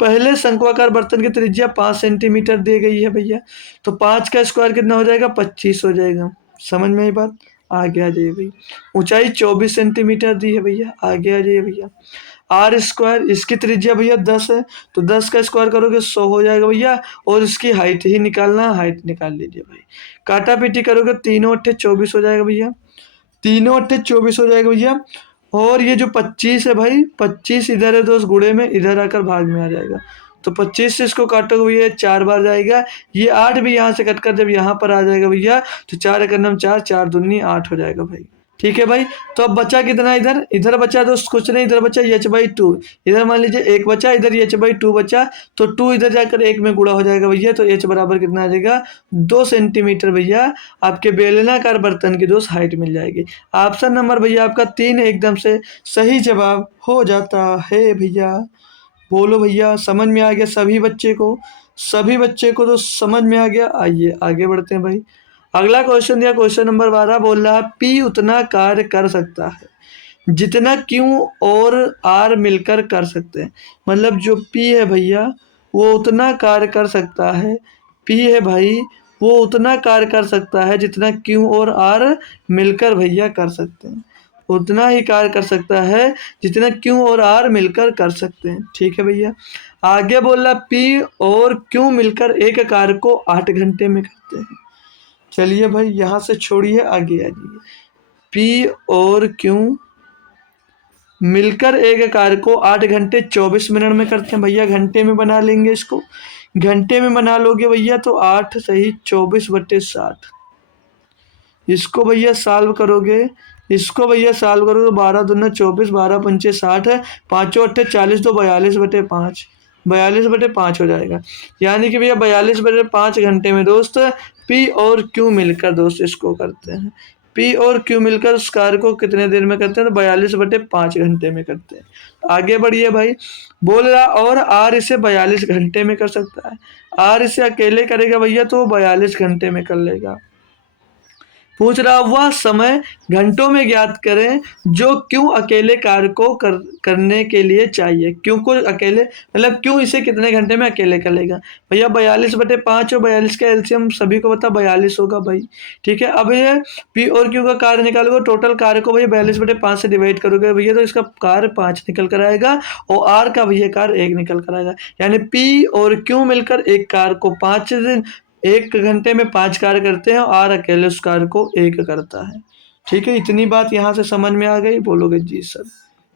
पहले शंक्वाकार बर्तन की त्रिज्या 5 सेंटीमीटर दी गई है भैया, तो 5 का स्क्वायर कितना हो जाएगा? 25 हो जाएगा। समझ में आई बात? आगे आ जाइए भाई। ऊंचाई 24 सेंटीमीटर दी है भैया, आगे आ जाइए भैया। आर स्क्वायर, इसकी त्रिज्या भैया 10 है, तो 10 का स्क्वायर करोगे 100 हो जाएगा भैया, और इसकी हाइट ही निकालना, हाइट निकाल लीजिए भाई। काटा पीटी करोगे, तीनों अट्ठे 24 हो जाएगा भैया, तीनों अट्ठे 24 हो जाएगा भैया। और ये जो 25 है भाई, 25 इधर है दोस्त गुणे में, इधर आकर भाग में आ जाएगा, तो 25 से इसको काटोगे भैया 4 बार जाएगा। ये 8 भी यहाँ से कट कर जब यहाँ पर आ जाएगा भैया, तो 4 एक नम 4, 4 दूनी 8 हो जाएगा भाई। ठीक है भाई, तो अब बचा कितना? इधर इधर बचा दोस्त कुछ नहीं, इधर बचा h/2। इधर मान लीजिए 1 बचा, इधर h/2 बचा, तो 2 इधर जाकर 1 में गुणा हो जाएगा भैया, तो h बराबर कितना आ जाएगा? 2 सेंटीमीटर भैया आपके बेलनाकार बर्तन की दोस्त हाइट मिल जाएगी। ऑप्शन नंबर भैया आपका 3 एकदम से सही जवाब हो जाता है भैया। बोलो भैया, समझ में आ गया सभी बच्चे को? सभी बच्चे को तो समझ में आ गया। आइए आगे बढ़ते हैं भाई। अगला क्वेश्चन दिया, क्वेश्चन नंबर 12, बोल रहा है पी उतना कार्य कर सकता है जितना क्यू और आर मिलकर कर सकते हैं। मतलब जो पी है भैया वो उतना कार्य कर सकता है, पी है भाई वो उतना कार्य कर सकता है जितना क्यू और आर मिलकर भैया कर सकते हैं, उतना ही कार्य कर सकता है जितना क्यू और आर मिलकर कर सकते हैं। ठीक है भैया, आगे बोला पी और क्यू मिलकर एक कार्य को 8 घंटे में करते हैं। चलिए भाई यहाँ से छोड़िए, आगे आ जाइए। पी और क्यू मिलकर एक कार्य को 8 घंटे 24 मिनट में करते हैं भैया। घंटे में बना लेंगे इसको, घंटे में बना लोगे भैया तो 8 सही 24/60। इसको भैया सॉल्व करोगे, इसको भैया सॉल्व करोगे तो 12 दूना 24, 12 पंचे 60 है, पाँचों अट्ठे 40, तो 42/5, 42/5 हो जाएगा। यानी कि भैया 42/5 घंटे में दोस्त पी और क्यू मिलकर दोस्त इसको करते हैं। पी और क्यू मिलकर उस कार्य को कितने देर में करते हैं? तो 42/5 घंटे में करते हैं। आगे बढ़िए भाई, बोल रहा और आर इसे 42 घंटे में कर सकता है। आर इसे अकेले करेगा भैया तो 42 घंटे में कर लेगा। पूछ रहा वह समय घंटों में ज्ञात करें जो क्यों अकेले कार्य को करने के लिए चाहिए। क्यों को अकेले मतलब क्यों इसे कितने घंटे में अकेले कर लेगा? भैया 42/5 और 42 का एलसीएम सभी को पता 42 होगा भाई। ठीक है, अब ये पी और क्यू का कार्य निकालोगे, टोटल कार्य को भैया 42/5 से डिवाइड करोगे भैया तो इसका कार्य 5 निकल कर आएगा और आर का भैया कार्य 1 निकल कर आएगा। यानी पी और क्यू मिलकर एक कार्य को 5 दिन 1 घंटे में 5 कार्य करते हैं और आर अकेले उस कार्य को 1 करता है। ठीक है, इतनी बात यहाँ से समझ में आ गई? बोलोगे जी सर।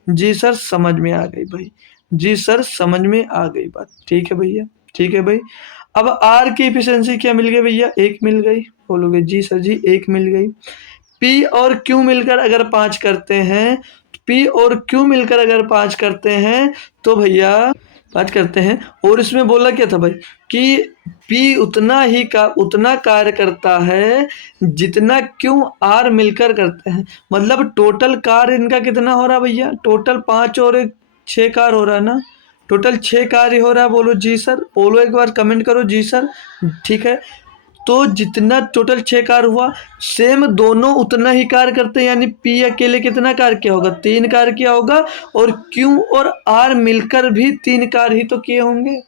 जी सर समझ में आ गई भाई। जी सर समझ में आ गई बात। ठीक है भैया, ठीक है भाई। अब आर की एफिशिएंसी क्या मिल गई भैया? 1 मिल गई। बोलोगे जी सर जी 1 मिल गई। पी और क्यू मिलकर अगर 5 करते हैं, पी और क्यू मिलकर अगर 5 करते हैं तो भैया 5 करते हैं और इसमें बोला क्या था भाई कि पी उतना कार्य करता है जितना क्यू आर मिलकर करते हैं। मतलब टोटल कार्य इनका कितना हो रहा है भैया? टोटल 5 और 1 6 कार्य हो रहा है ना? टोटल 6 कार्य हो रहा है। बोलो जी सर, बोलो एक बार कमेंट करो जी सर। ठीक है, तो जितना टोटल 6 कार्य हुआ सेम दोनों उतना ही कार्य करते हैं। यानी पी अकेले कितना कार्य किया होगा? 3 कार्य किया होगा और क्यू और आर मिलकर भी 3 कार्य ही तो किए होंगे,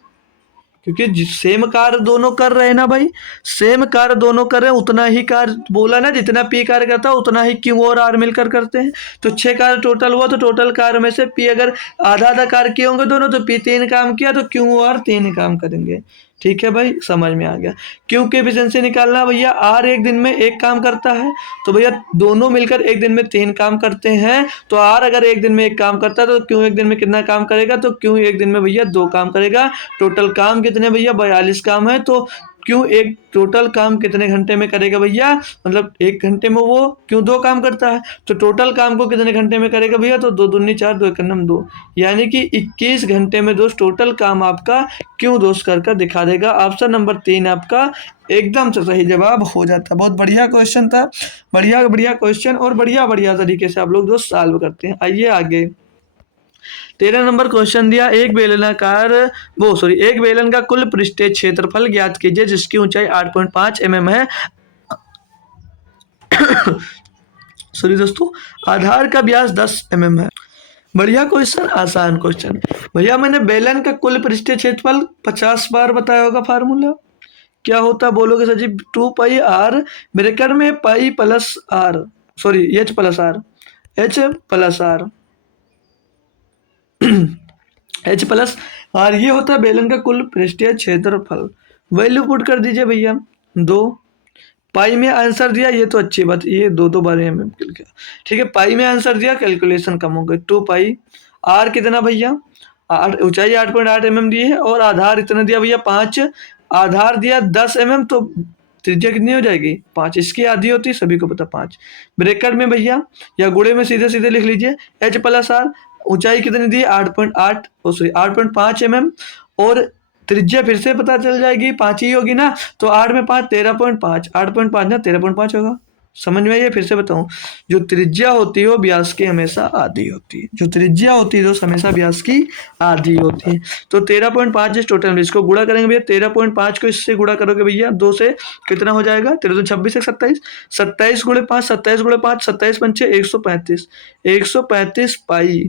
क्योंकि सेम कार्य दोनों कर रहे हैं ना भाई। सेम कार्य दोनों कर रहे हैं, उतना ही कार्य बोला ना, जितना पी कार्य करता है उतना ही क्यू और आर मिलकर करते हैं। तो 6 कार्य टोटल हुआ, तो टोटल कार्य में से पी अगर आधा आधा कार्य किए होंगे दोनों तो पी 3 काम किया तो क्यू और 3 काम करेंगे। ठीक है भाई, समझ में आ गया। क्यू की एफिशिएंसी निकालना भैया, आर 1 दिन में 1 काम करता है तो भैया दोनों मिलकर 1 दिन में 3 काम करते हैं। तो आर अगर 1 दिन में 1 काम करता है तो क्यू 1 दिन में कितना काम करेगा? तो क्यू 1 दिन में भैया 2 काम करेगा। टोटल काम कितने भैया? 42 काम है। तो क्यों एक टोटल काम कितने घंटे में करेगा भैया? मतलब 1 घंटे में वो क्यों 2 काम करता है तो टोटल काम को कितने घंटे में करेगा भैया? तो 2 दूनी 4, 2 एकम 2, यानी कि 21 घंटे में दोस्त टोटल काम आपका क्यों दोस्त कर दिखा देगा। ऑप्शन नंबर 3 आपका एकदम से सही जवाब हो जाता है। बहुत बढ़िया क्वेश्चन था, बढ़िया बढ़िया क्वेश्चन और बढ़िया बढ़िया तरीके से आप लोग दोस्त सॉल्व करते हैं। आइए आगे 13 नंबर क्वेश्चन दिया, एक बेलन का कुल पृष्ठीय क्षेत्रफल ज्ञात कीजिए जिसकी ऊंचाई 8.5 mm है। सॉरी दोस्तों, आधार का व्यास 10 mm है। बढ़िया क्वेश्चन, आसान क्वेश्चन। भैया मैंने बेलन का कुल पृष्ठीय क्षेत्रफल 50 बार बताया होगा। फार्मूला क्या होता है बोलोगे sir ji? 2 pi R bracket में pi plus R, sorry H plus R, H plus R H plus R, ये होता है बेलन का कुल पृष्ठीय क्षेत्रफल। वैल्यू पुट कर दीजिए भैया 2। पाई में आंसर दिया, ये तो अच्छी बात, ये 2 बार में मिल गया। ठीक है, पाई में आंसर दिया, कैलकुलेशन कम हो गई। 2 पाई आर कितना भैया? ऊंचाई 8.8 mm दी है और आधार इतना दिया भैया 5, आधार दिया 10 mm, तो त्रिज्या कितनी हो जाएगी? 5। इसकी आधी होती है, सभी को पता 5। ब्रैकेट में भैया या गुणे में सीधे सीधे लिख लीजिए एच प्लस आर। ऊंचाई कितनी दी? 8.8 सॉरी 8.5 mm और त्रिज्या फिर से पता चल जाएगी 5 ही होगी ना, तो 8 में 5 13.5, 8.5 ना 13.5 होगा। समझ में आइए, फिर से बताऊं, जो त्रिज्या होती है वो व्यास की हमेशा आधी होती है। जो त्रिज्या होती है तो हमेशा व्यास की आधी होती है। तो 13.5 इस टोटल, इसको गुणा करेंगे भैया, 13.5 को इससे गुणा करोगे भैया 2 से, कितना हो जाएगा? 13 तो 26 एक 27, 27 गुणे 5, 27 गुणे 5, 27 पंचे 135, 135 पाई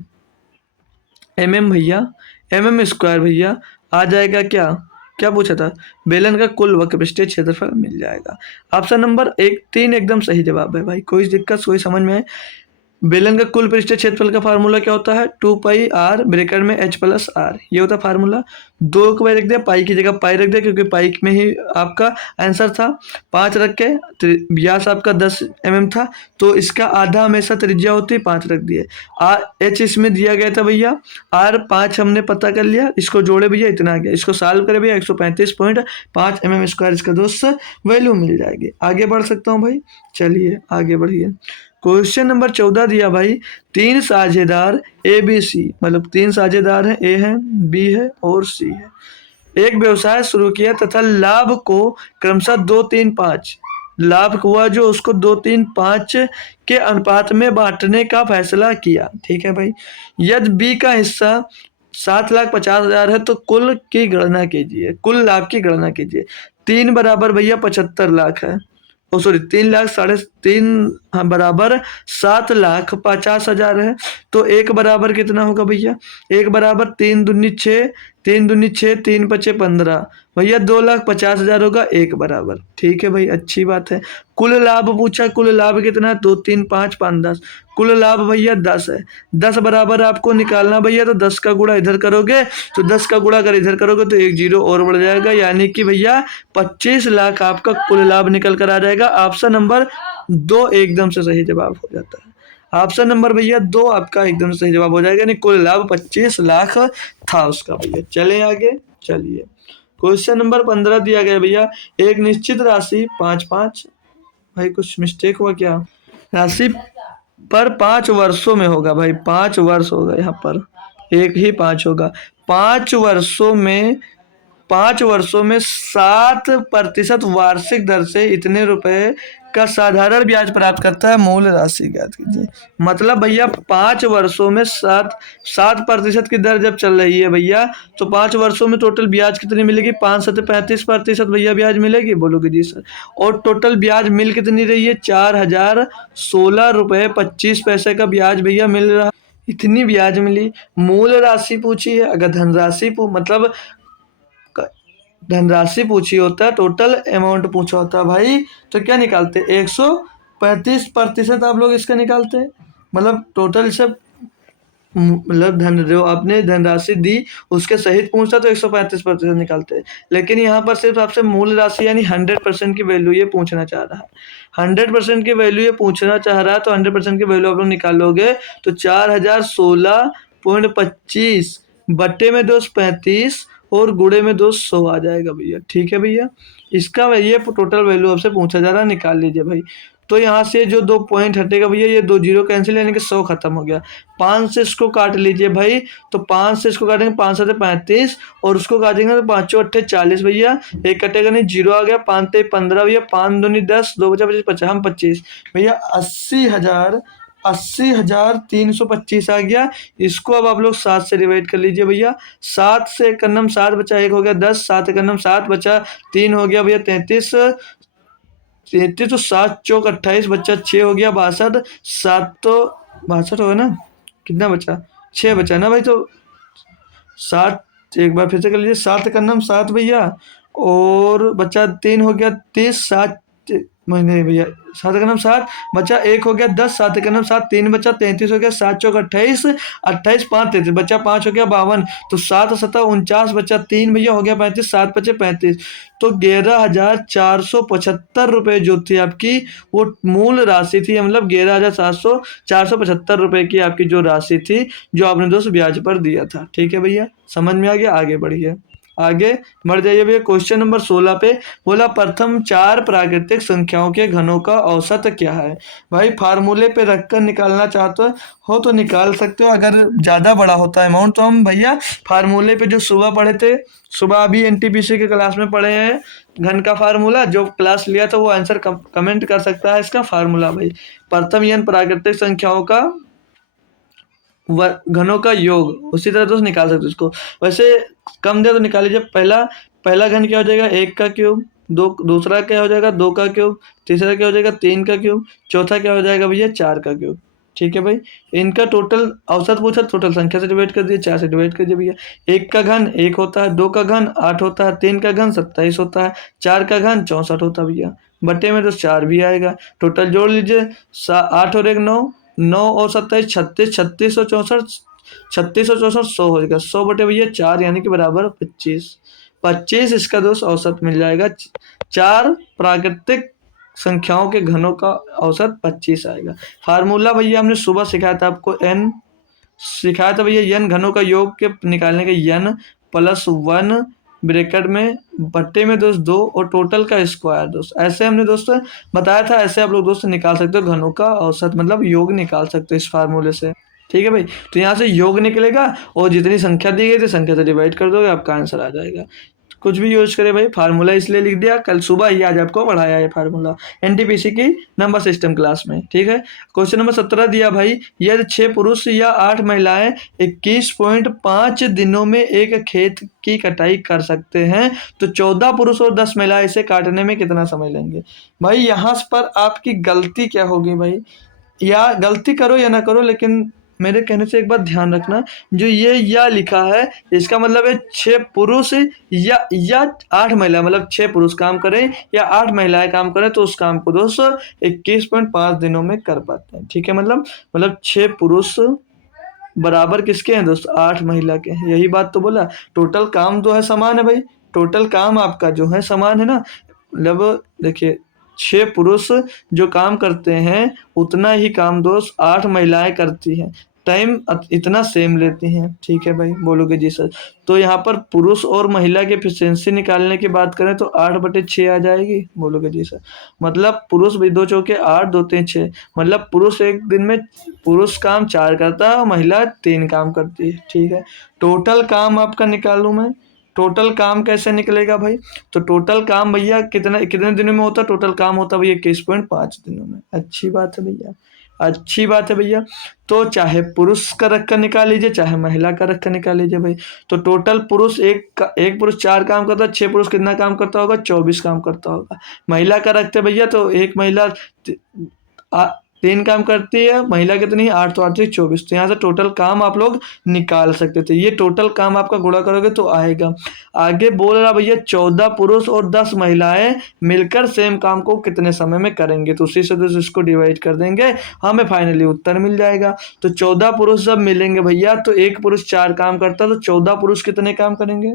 mm भैया, mm स्क्वायर भैया आ जाएगा। क्या क्या पूछा था? बेलन का कुल वक्र पृष्ठीय क्षेत्रफल मिल जाएगा। ऑप्शन नंबर 3 एकदम सही जवाब है भाई। कोई दिक्कत, कोई समझ में आए? बेलन का कुल पृष्ठीय क्षेत्रफल का फार्मूला क्या होता है? 2 पाई आर ब्रैकेट में एच प्लस आर, ये होता है फार्मूला। 2 को रख दिया, पाई की जगह पाई रख दिया क्योंकि पाई में ही आपका आंसर था। 5 रख के व्यास आपका 10 mm था तो इसका आधा हमेशा त्रिज्या होती है, 5 रख दिए। एच इसमें दिया गया था भैया, आर 5 हमने पता कर लिया, इसको जोड़े भैया इतना आ गया। इसको सॉल्व करे भैया 135.5 mm स्क्वायर इसका दोस्त वैल्यू मिल जाएगी। आगे बढ़ सकता हूँ भाई, चलिए आगे बढ़िए। क्वेश्चन नंबर 14 दिया भाई, 3 साझेदार ए बी सी, मतलब 3 साझेदार हैं, ए है, बी है और सी है, एक व्यवसाय शुरू किया तथा लाभ को क्रमशः 2, 3, 5 लाभ हुआ जो उसको 2, 3, 5 के अनुपात में बांटने का फैसला किया। ठीक है भाई। यदि बी का हिस्सा 7,50,000 है तो कुल की गणना कीजिए, कुल लाभ की गणना कीजिए। 3 बराबर भैया 75 लाख है, ओ सॉरी 3,00,000 साढ़े तीन, हाँ बराबर 7,50,000 है। तो एक बराबर कितना होगा भैया, एक बराबर 3 दूनी 6, 3 दूनी 6, 3 पचे 15, भैया 2,50,000 होगा एक बराबर। ठीक है भाई, अच्छी बात है। कुल लाभ पूछा, कुल लाभ कितना है, 2, 3, 5, 5, 10, कुल लाभ भैया 10 है। 10 बराबर आपको निकालना भैया, तो 10 का गुणा इधर करोगे तो 10 का गुणा अगर इधर करोगे तो एक जीरो और बढ़ जाएगा, यानी कि भैया 25 लाख आपका कुल लाभ निकल कर आ जाएगा। ऑप्शन नंबर 2 एकदम से सही जवाब हो जाता है। ऑप्शन नंबर भैया 2 आपका एकदम सही जवाब हो जाएगा, यानी कुल लाभ 25 लाख था उसका भैया। चलें आगे, चलिए क्वेश्चन नंबर 15 दिया गया भैया, एक निश्चित राशि 5-5, भाई कुछ मिस्टेक हुआ क्या, राशि पर 5 वर्षों में होगा भाई, 5 वर्ष होगा यहाँ पर, एक ही 5 होगा। 5 वर्षों में 7% वार्षिक दर से इतने रुपए का साधारण ब्याज प्राप्त करता है, मूल राशि ज्ञात कीजिए। मतलब भैया 5 वर्षों में 7% की दर जब चल रही है भैया, तो 5 वर्षों में टोटल ब्याज कितनी मिलेगी, 5-35% भैया ब्याज मिलेगी, बोलोगे जी सर। और टोटल ब्याज मिल कितनी रही है, 4,016 रुपये 25 पैसे का ब्याज भैया मिल रहा, इतनी ब्याज मिली। मूल राशि पूछी है, अगर धनराशि मतलब धनराशि पूछी होता है, टोटल अमाउंट पूछा होता है भाई, तो क्या निकालते, 135% आप लोग इसका निकालते हैं। मतलब टोटल सब, मतलब धन जो आपने धनराशि दी उसके सहित पूछता तो 135% निकालते हैं। लेकिन यहाँ पर सिर्फ आपसे मूल राशि यानी 100% की वैल्यू ये पूछना चाह रहा है, 100% की वैल्यू ये पूछना चाह रहा है, तो 100% की वैल्यू आप लोग निकालोगे तो 4,016.25 बट्टे में 235 और गुड़े में 200 आ जाएगा भैया। ठीक है भैया, इसका ये टोटल वैल्यू आपसे पूछा जा रहा है, निकाल लीजिए भाई। तो यहाँ से जो 2 पॉइंट हटेगा भैया, ये 2 जीरो कैंसिल, यानी कि 100 खत्म हो गया। 5 से इसको काट लीजिए भाई, तो 5 से इसको काटेंगे, 5 से 35 और उसको काटेंगे तो 5 अट्ठे 40 भैया, एक कटेगा नहीं, जीरो आ गया, 5 से 15 भैया, 5 दूनी 10, 2 बचा 25, 50 हम 25 भैया, 80,325 आ गया। इसको अब आप लोग 7 से डिवाइड कर लीजिए भैया, 7 से कन्नम 7 बचा, 1 हो गया 10, 7 कन्नम 7 बचा, 3 हो गया भैया 33, 33 तो 7 चौक 28 बच्चा, 6 हो गया 62, 7 तो 62 होगा ना, कितना बचा, 6 बचा ना भाई, तो 7 एक बार फिर से कर लीजिए, 7 का नाम 7 भैया, और बच्चा 3 हो गया 30, 7 नहीं भैया 7 का नाम 7 बच्चा, 1 हो गया 10, 7 का नाम 7, 3 बच्चा 33 हो गया, 7 चौक 28, 28 5 33 बच्चा, 5 हो गया 52, तो 7 7 49 बच्चा, 3 भैया हो गया 35, 7 बचे 35, तो 11,475 रुपये जो थी आपकी वो मूल राशि थी, मतलब 11,475 रुपये की आपकी जो राशि थी जो आपने दोस्त ब्याज पर दिया था। ठीक है भैया, समझ में आ गया, आगे बढ़िए, आगे बढ़ जाइए भैया। क्वेश्चन नंबर 16 पे बोला, प्रथम 4 प्राकृतिक संख्याओं के घनों का औसत क्या है। भाई फार्मूले पे रखकर निकालना चाहते हो तो निकाल सकते हो, अगर ज़्यादा बड़ा होता है अमाउंट तो हम भैया फार्मूले पे जो सुबह पढ़े थे, सुबह अभी एनटीपीसी के क्लास में पढ़े हैं घन का फार्मूला, जो क्लास लिया था वो आंसर कमेंट कर सकता है इसका फार्मूला भाई। प्रथम n प्राकृतिक संख्याओं का घनों का योग, उसी तरह तो निकाल सकते हो इसको। वैसे कम दे तो निकाल लीजिए, पहला घन क्या हो जाएगा, 1 का क्यूब, दूसरा क्या हो जाएगा, 2 का क्यूब, तीसरा क्या हो जाएगा, 3 का क्यूब, चौथा क्या हो जाएगा भैया, 4 का क्यूब। ठीक है भाई, इनका टोटल औसत पूछा, टोटल संख्या से डिवाइड कर दिए, 4 से डिवाइड कर दिए भैया। 1 का घन 1 होता है, 2 का घन 8 होता है, 3 का घन 27 होता है, 4 का घन 64 होता है भैया, बटे में तो 4 भी आएगा। टोटल जोड़ लीजिए, 8 और 1 9, 9 और 27 36, 36 और 64, 36 और 64 100 हो जाएगा, 100 बटे भैया 4 यानी कि बराबर 25, 25 इसका दोस्त औसत मिल जाएगा। 4 प्राकृतिक संख्याओं के घनों का औसत 25 आएगा। फार्मूला भैया हमने सुबह सिखाया था आपको, n सिखाया था भैया, n घनों का योग के निकालने के n प्लस 1 ब्रैकेट में बट्टे में दोस्त 2 और टोटल का स्क्वायर दोस्त, ऐसे हमने दोस्तों बताया था, ऐसे आप लोग दोस्त निकाल सकते हो घनों का औसत, मतलब योग निकाल सकते हो इस फार्मूले से। ठीक है भाई, तो यहाँ से योग निकलेगा और जितनी संख्या दी गई थी संख्या से डिवाइड कर दोगे आपका आंसर आ जाएगा। कुछ भी यूज करे भाई, फार्मूला इसलिए लिख दिया, कल सुबह ही आज आपको पढ़ाया है फार्मूला एनटीपीसी की नंबर सिस्टम क्लास में, ठीक है। क्वेश्चन नंबर 17 दिया भाई, यदि 6 पुरुष या 8 महिलाएं 21.5 दिनों में एक खेत की कटाई कर सकते हैं तो 14 पुरुष और 10 महिलाएं इसे काटने में कितना समय लेंगे। भाई यहाँ पर आपकी गलती क्या होगी भाई, या गलती करो या ना करो, लेकिन मेरे कहने से एक बात ध्यान रखना, जो ये या लिखा है इसका मतलब है 6 पुरुष या 8 महिला, मतलब 6 पुरुष काम करें या 8 महिलाएं काम करें तो उस काम को दोस्तों 21.5 दिनों में कर पाते हैं, ठीक है। मतलब 6 पुरुष बराबर किसके हैं दोस्त, 8 महिला के हैं, यही बात तो बोला। टोटल काम तो है समान है भाई, टोटल काम आपका जो है समान है ना, मतलब देखिए 6 पुरुष जो काम करते हैं उतना ही काम दोस्त 8 महिलाएं करती हैं, टाइम इतना सेम लेती हैं, ठीक है भाई। बोलोगे जी सर, तो यहाँ पर पुरुष और महिला की एफिशिएंसी निकालने की बात करें तो 8/6 आ जाएगी। बोलोगे जी सर, मतलब पुरुष भी 2 चौके 8, 2 3 6, मतलब पुरुष एक दिन में पुरुष काम 4 करता है और महिला 3 काम करती है, ठीक है। टोटल काम आपका निकालूं मैं, टोटल काम कैसे निकलेगा भाई, तो टोटल काम भैया कितने दिनों में होता है, टोटल काम होता है भैया 21.5 दिनों में। अच्छी बात है भैया, अच्छी बात है भैया। तो चाहे पुरुष का रख कर निकाल लीजिए चाहे महिला का रख कर निकाल लीजिए भाई। तो टोटल पुरुष एक पुरुष 4 काम करता है, 6 पुरुष कितना काम करता होगा, 24 काम करता होगा। महिला का रखते भैया तो एक महिला 3 काम करती है, महिला कितनी 8, तो 8 से 24, तो यहाँ से टोटल काम आप लोग निकाल सकते थे। ये टोटल काम आपका गुणा करोगे तो आएगा। आगे बोल रहा भैया 14 पुरुष और 10 महिलाएं मिलकर सेम काम को कितने समय में करेंगे, तो उसी से तो इसको डिवाइड कर देंगे, हमें फाइनली उत्तर मिल जाएगा। तो 14 पुरुष जब मिलेंगे भैया तो एक पुरुष 4 काम करता, तो 14 पुरुष कितने काम करेंगे,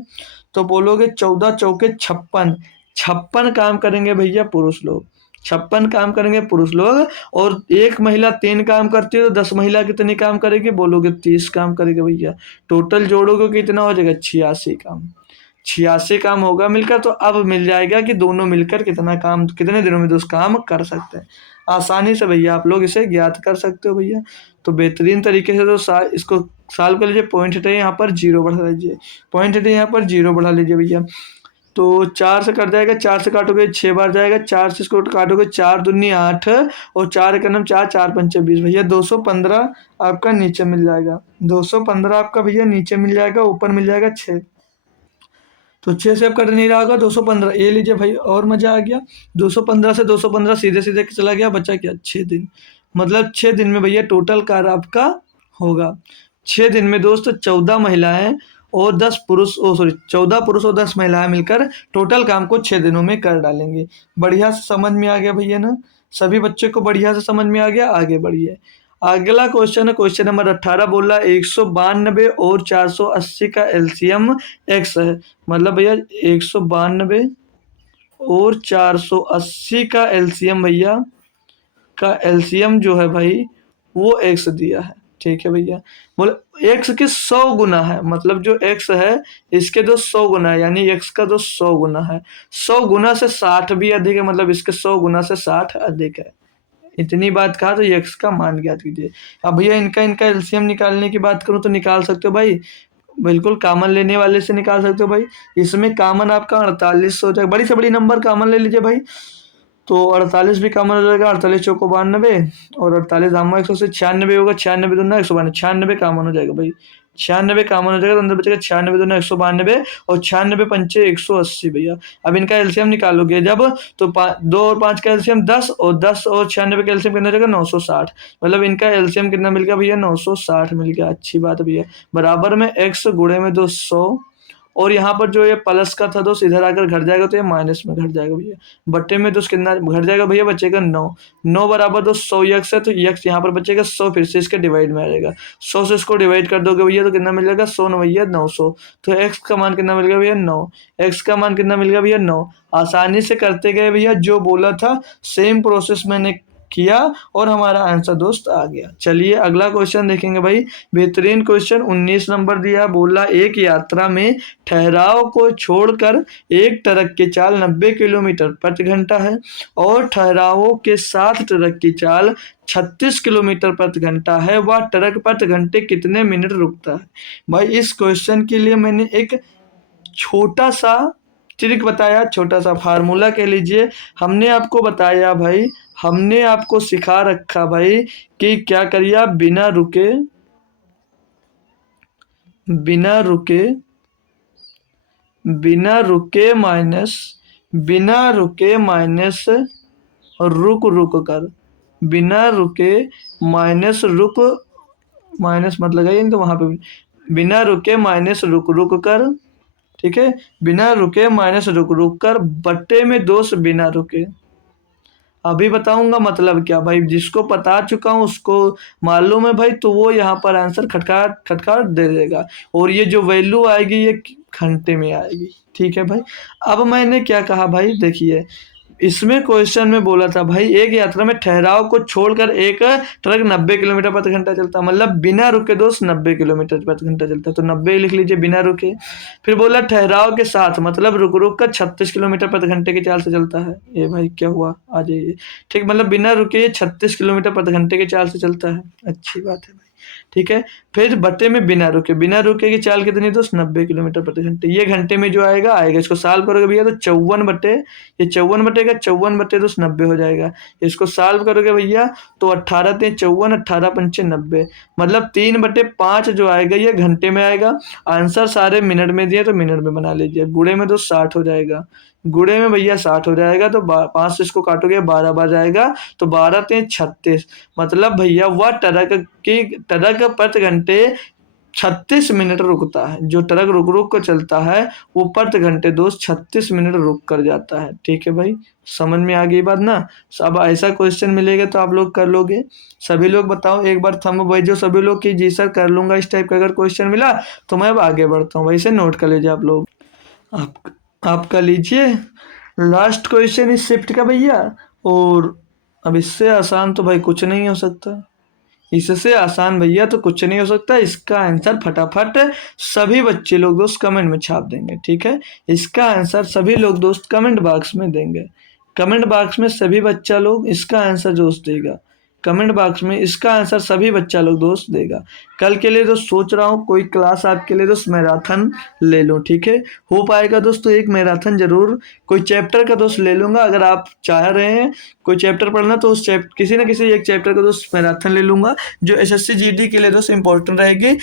तो बोलोगे 14 चौके 56, 56 काम करेंगे भैया पुरुष लोग, 56 काम करेंगे पुरुष लोग। और एक महिला 3 काम करती है तो 10 महिला कितनी काम करेगी, बोलोगे 30 काम करेगी भैया। टोटल जोड़ोगे कितना हो जाएगा, 86 काम, 86 काम होगा मिलकर। तो अब मिल जाएगा कि दोनों मिलकर कितना काम कितने दिनों में दोस्त काम कर सकते हैं। आसानी से भैया आप लोग इसे ज्ञात कर सकते हो भैया। तो बेहतरीन तरीके से तो इसको सॉल्व कर लीजिए। पॉइंट हटे यहाँ पर 0 बढ़ा लीजिए, पॉइंट हटे यहाँ पर 0 बढ़ा लीजिए भैया। तो 4 से कट जाएगा, 4 से काटोगे 6 बार जाएगा, 4 से इसको काटोगे 4 दूनी 8 और 4 का नाम 4, 4 पंचे 20 भैया 215 आपका नीचे मिल जाएगा। 215 आपका भैया नीचे मिल जाएगा, ऊपर मिल जाएगा 6। तो 6 से अब कट नहीं रहा होगा, 215 ये लीजिए भाई, और मजा आ गया। 215 से 215 सीधे सीधे चला गया, बचा क्या 6 दिन। मतलब 6 दिन में भैया टोटल कार्य आपका होगा। 6 दिन में दोस्त 14 महिलाएं और 10 पुरुष 14 पुरुष और 10 महिलाएं मिलकर टोटल काम को 6 दिनों में कर डालेंगे। बढ़िया से समझ में आ गया भैया ना, सभी बच्चों को बढ़िया से समझ में आ गया। आगे बढ़िए, अगला क्वेश्चन है क्वेश्चन नंबर 18। बोला 192 और 480 का एलसीएम एक्स है। मतलब भैया 192 और 480 का एलसीएम भैया का एलसीएम जो है भाई वो एक्स दिया है, ठीक है भैया। बोले एक्स के 100 गुना है, मतलब जो एक्स है इसके 100 गुना है, यानी एक्स का 100 गुना है। 100 गुना से 60 भी अधिक है, मतलब इसके 100 गुना से 60 अधिक है। इतनी बात कहा तो एक्स का मान ज्ञात कीजिए। अब भैया इनका एलसीएम निकालने की बात करूं तो निकाल सकते हो भाई, बिल्कुल कॉमन लेने वाले से निकाल सकते हो भाई। इसमें कॉमन आपका 48 हो जाएगा, बड़ी से बड़ी नंबर कॉमन ले लीजिए भाई। तो 48 भी कॉमन हो जाएगा, 48 चौको 92 और 48 दामा 100 से 96 होगा, 96 दूना 192, 96 कॉमन हो जाएगा भाई। 96 कॉमन हो जाएगा तो अंदर बचेगा 96 दूना 192 और 96 पंचे 180 भैया। अब इनका एलसीएम निकालोगे जब तो 2 और 5 का एलसीएम 10 और 10 और 96 का एलसीएम कितना हो जाएगा 960। मतलब इनका एलसीएम कितना मिल गया भैया 960 मिल गया। अच्छी बात है भैया। बराबर में x गुणे में 200 और यहाँ पर जो ये प्लस का था दोस्त इधर आकर घट जाएगा तो ये माइनस में घट जाएगा भैया। बट्टे में दोस्त कितना घट जाएगा भैया, बचेगा 9। 9 बराबर दोस्त 100 यक्स है तो यक्स यहाँ पर बचेगा 100, फिर से इसके डिवाइड में आ जाएगा। 100 से इसको डिवाइड कर दोगे भैया तो कितना मिल जाएगा 100 9 भैया 900। तो एक्स का मान कितना मिल गया भैया 9। एक्स का मान कितना मिल गया भैया 9। आसानी से करते गए भैया, जो बोला था सेम प्रोसेस मैंने किया और हमारा आंसर दोस्त आ गया। चलिए अगला क्वेश्चन देखेंगे भाई। बेहतरीन क्वेश्चन 19 नंबर दिया। बोला एक यात्रा में ठहराव को छोड़कर एक ट्रक की चाल 90 किलोमीटर प्रति घंटा है और ठहरावों के साथ ट्रक की चाल 36 किलोमीटर प्रति घंटा है, वह ट्रक प्रति घंटे कितने मिनट रुकता है। भाई इस क्वेश्चन के लिए मैंने एक छोटा सा ट्रिक बताया, छोटा सा फार्मूला कह लीजिए। हमने आपको बताया भाई, हमने आपको सिखा रखा भाई कि क्या करिए आप बिना रुके बिना रुके बिना रुके माइनस बिना रुके माइनस रुक रुक कर, बिना रुके माइनस रुक, माइनस मत लगाइए तो वहां पे बिना रुके माइनस रुक रुक कर, ठीक है, बिना रुके माइनस रुक रुक कर बट्टे में दोस्त बिना रुके। अभी बताऊंगा मतलब क्या भाई, जिसको बता चुका हूँ उसको मालूम है भाई, तो वो यहाँ पर आंसर खटखट खटखट दे देगा। और ये जो वैल्यू आएगी ये घंटे में आएगी, ठीक है भाई। अब मैंने क्या कहा भाई, देखिए इसमें क्वेश्चन में बोला था भाई एक यात्रा में ठहराव को छोड़कर एक ट्रक 90 किलोमीटर प्रति घंटा चलता, मतलब बिना रुके दोस्त 90 किलोमीटर प्रति घंटा चलता, तो 90 लिख लीजिए बिना रुके। फिर बोला ठहराव के साथ, मतलब रुक रुक कर 36 किलोमीटर प्रति घंटे की चाल से चलता है। ये भाई क्या हुआ, आ जाइए, ठीक, मतलब बिना रुके ये 36 किलोमीटर प्रति घंटे की चाल से चलता है, अच्छी बात है भाई, ठीक है। फिर बट्टे में बिना रुके की चाल कितनी दोस्त 90 किलोमीटर प्रति घंटे, ये घंटे में जो आएगा इसको सॉल्व करोगे भैया तो 54 बट्टे, ये 54 बट्टे का 54 बट्टे दोस्त 90 हो जाएगा। इसको सॉल्व करोगे भैया तो 18 × 54, 18 × 5 90, मतलब 3/5 जो आएगा ये घंटे में आएगा। आंसर सारे मिनट में दिए तो मिनट में बना लीजिए, गुणे में दोस्त 60 हो जाएगा, गुणे में भैया 60 हो जाएगा, तो 5 से इसको काटोगे 12 बार जाएगा, तो 12 × 36, मतलब भैया वह ट्रक प्रति घंटे 36 मिनट रुकता है। जो ट्रक रुक रुक कर चलता है वो प्रति घंटे दोस्त 36 मिनट रुक कर जाता है, ठीक है भाई, समझ में आ गई बात ना। अब ऐसा क्वेश्चन मिलेगा तो आप लोग कर लोगे। सभी लोग बताओ एक बार थंब भेजो सभी लोग कि जी सर कर लूंगा, इस टाइप का अगर क्वेश्चन मिला तो मैं अब आगे बढ़ता हूँ, वैसे नोट कर लीजिए आप लोग। आप कर लीजिए, लास्ट क्वेश्चन इस शिफ्ट का भैया, और अब इससे आसान तो भाई कुछ नहीं हो सकता, इससे आसान भैया तो कुछ नहीं हो सकता। इसका आंसर फटाफट सभी बच्चे लोग दोस्त कमेंट में छाप देंगे, ठीक है, इसका आंसर सभी लोग दोस्त कमेंट बॉक्स में देंगे, कमेंट बॉक्स में सभी बच्चा लोग इसका आंसर दोस्त देगा, कमेंट बॉक्स में इसका आंसर सभी बच्चा लोग दोस्त देगा। कल के लिए दोस्त सोच रहा हूँ कोई क्लास आपके लिए दोस्त मैराथन ले लूँ, ठीक है, हो पाएगा दोस्तों, एक मैराथन जरूर कोई चैप्टर का दोस्त ले लूँगा। अगर आप चाह रहे हैं कोई चैप्टर पढ़ना तो उस किसी न किसी एक चैप्टर का दोस्त मैराथन ले लूँगा, जो एसएससी जीडी के लिए दोस्त इंपॉर्टेंट रहेगी,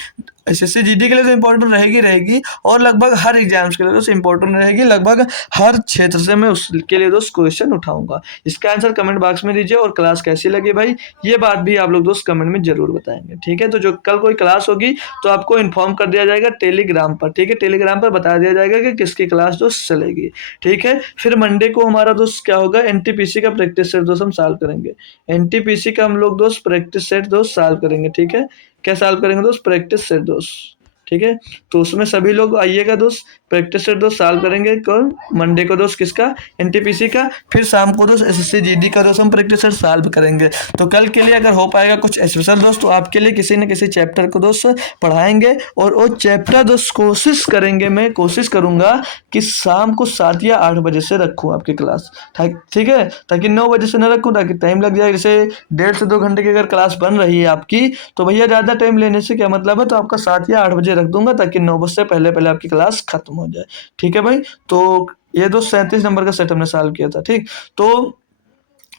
एसएससी जीडी के लिए तो इंपॉर्टेंट रहेगी और लगभग हर एग्जाम्स के लिए दोस्त इंपॉर्टेंट रहेगी, लगभग हर क्षेत्र से मैं उसके लिए दोस्त क्वेश्चन उठाऊंगा। इसका आंसर कमेंट बॉक्स में दीजिए, और क्लास कैसी लगी भाई ये बात भी आप लोग दोस्त कमेंट में जरूर बताएंगे, ठीक है। तो जो कल कोई क्लास होगी तो आपको इन्फॉर्म कर दिया जाएगा टेलीग्राम पर, ठीक है, टेलीग्राम पर बता दिया जाएगा कि किसकी क्लास दोस्त चलेगी, ठीक है। फिर मंडे को हमारा दोस्त क्या होगा, एनटीपीसी का प्रैक्टिस सेट दोस्त हम सॉल्व करेंगे, एनटीपीसी का हम लोग दोस्त प्रैक्टिस सेट दोस्त सॉल्व करेंगे, ठीक है। क्या सॉल्व करेंगे दोस्त, प्रैक्टिस सेट दोस्त, ठीक है। तो उसमें सभी लोग आइएगा दोस्त, प्रैक्टिस सेट दोस्त सॉल्व करेंगे कल मंडे को दोस्त, किसका, एनटीपीसी का। फिर शाम को दोस्त एसएससी जीडी का दोस्त हम प्रैक्टिस सेट सॉल्व करेंगे। तो कल के लिए अगर हो पाएगा कुछ स्पेशल दोस्त तो आपके लिए किसी न किसी चैप्टर को दोस्त पढ़ाएंगे, और वो चैप्टर दोस्त कोशिश करेंगे, मैं कोशिश करूंगा कि शाम को 7 या 8 बजे से रखूँ आपकी क्लास, ठीक है, ताकि 9 बजे से न रखूँ ताकि टाइम लग जाए। जैसे 1.5 से 2 घंटे की अगर क्लास बन रही है आपकी तो भैया ज़्यादा टाइम लेने से क्या मतलब है, तो आपका 7 या 8 बजे रख दूंगा ताकि 9 बजे से पहले पहले आपकी क्लास खत्म हो जाए, ठीक है भाई। तो ये दोस्त 37 नंबर का सेट हमने सॉल्व किया था, ठीक। तो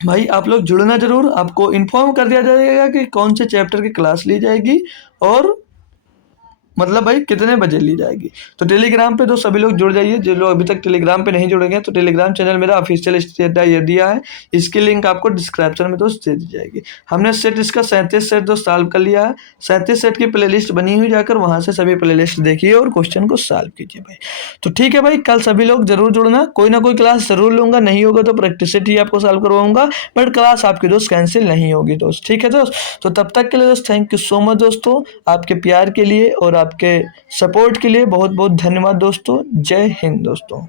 भाई आप लोग जुड़ना जरूर, आपको इन्फॉर्म कर दिया जाएगा कि कौन से चैप्टर की क्लास ली जाएगी और मतलब भाई कितने बजे ली जाएगी। तो टेलीग्राम पे तो सभी लोग जुड़ जाइए, जो लोग अभी तक टेलीग्राम पे नहीं जुड़ेंगे तो टेलीग्राम चैनल मेरा ऑफिशियल स्टेटस दिया है, इसकी लिंक आपको डिस्क्रिप्शन में दोस्त दे दी जाएगी। हमने सेट इसका 37 सेट दोस्त सॉल्व कर लिया है, 37 सेट की प्लेलिस्ट बनी हुई, जाकर वहाँ से सभी प्लेलिस्ट देखिए और क्वेश्चन को सॉल्व कीजिए भाई। तो ठीक है भाई, कल सभी लोग जरूर जुड़ना, कोई ना कोई क्लास जरूर लूँगा, नहीं होगा तो प्रैक्टिस सेट ही आपको सॉल्व करवाऊंगा, बट क्लास आपकी दोस्त कैंसिल नहीं होगी दोस्त, ठीक है दोस्त। तो तब तक के लिए दोस्त थैंक यू सो मच दोस्तों, आपके प्यार के लिए और आपके सपोर्ट के लिए बहुत बहुत धन्यवाद दोस्तों। जय हिंद दोस्तों।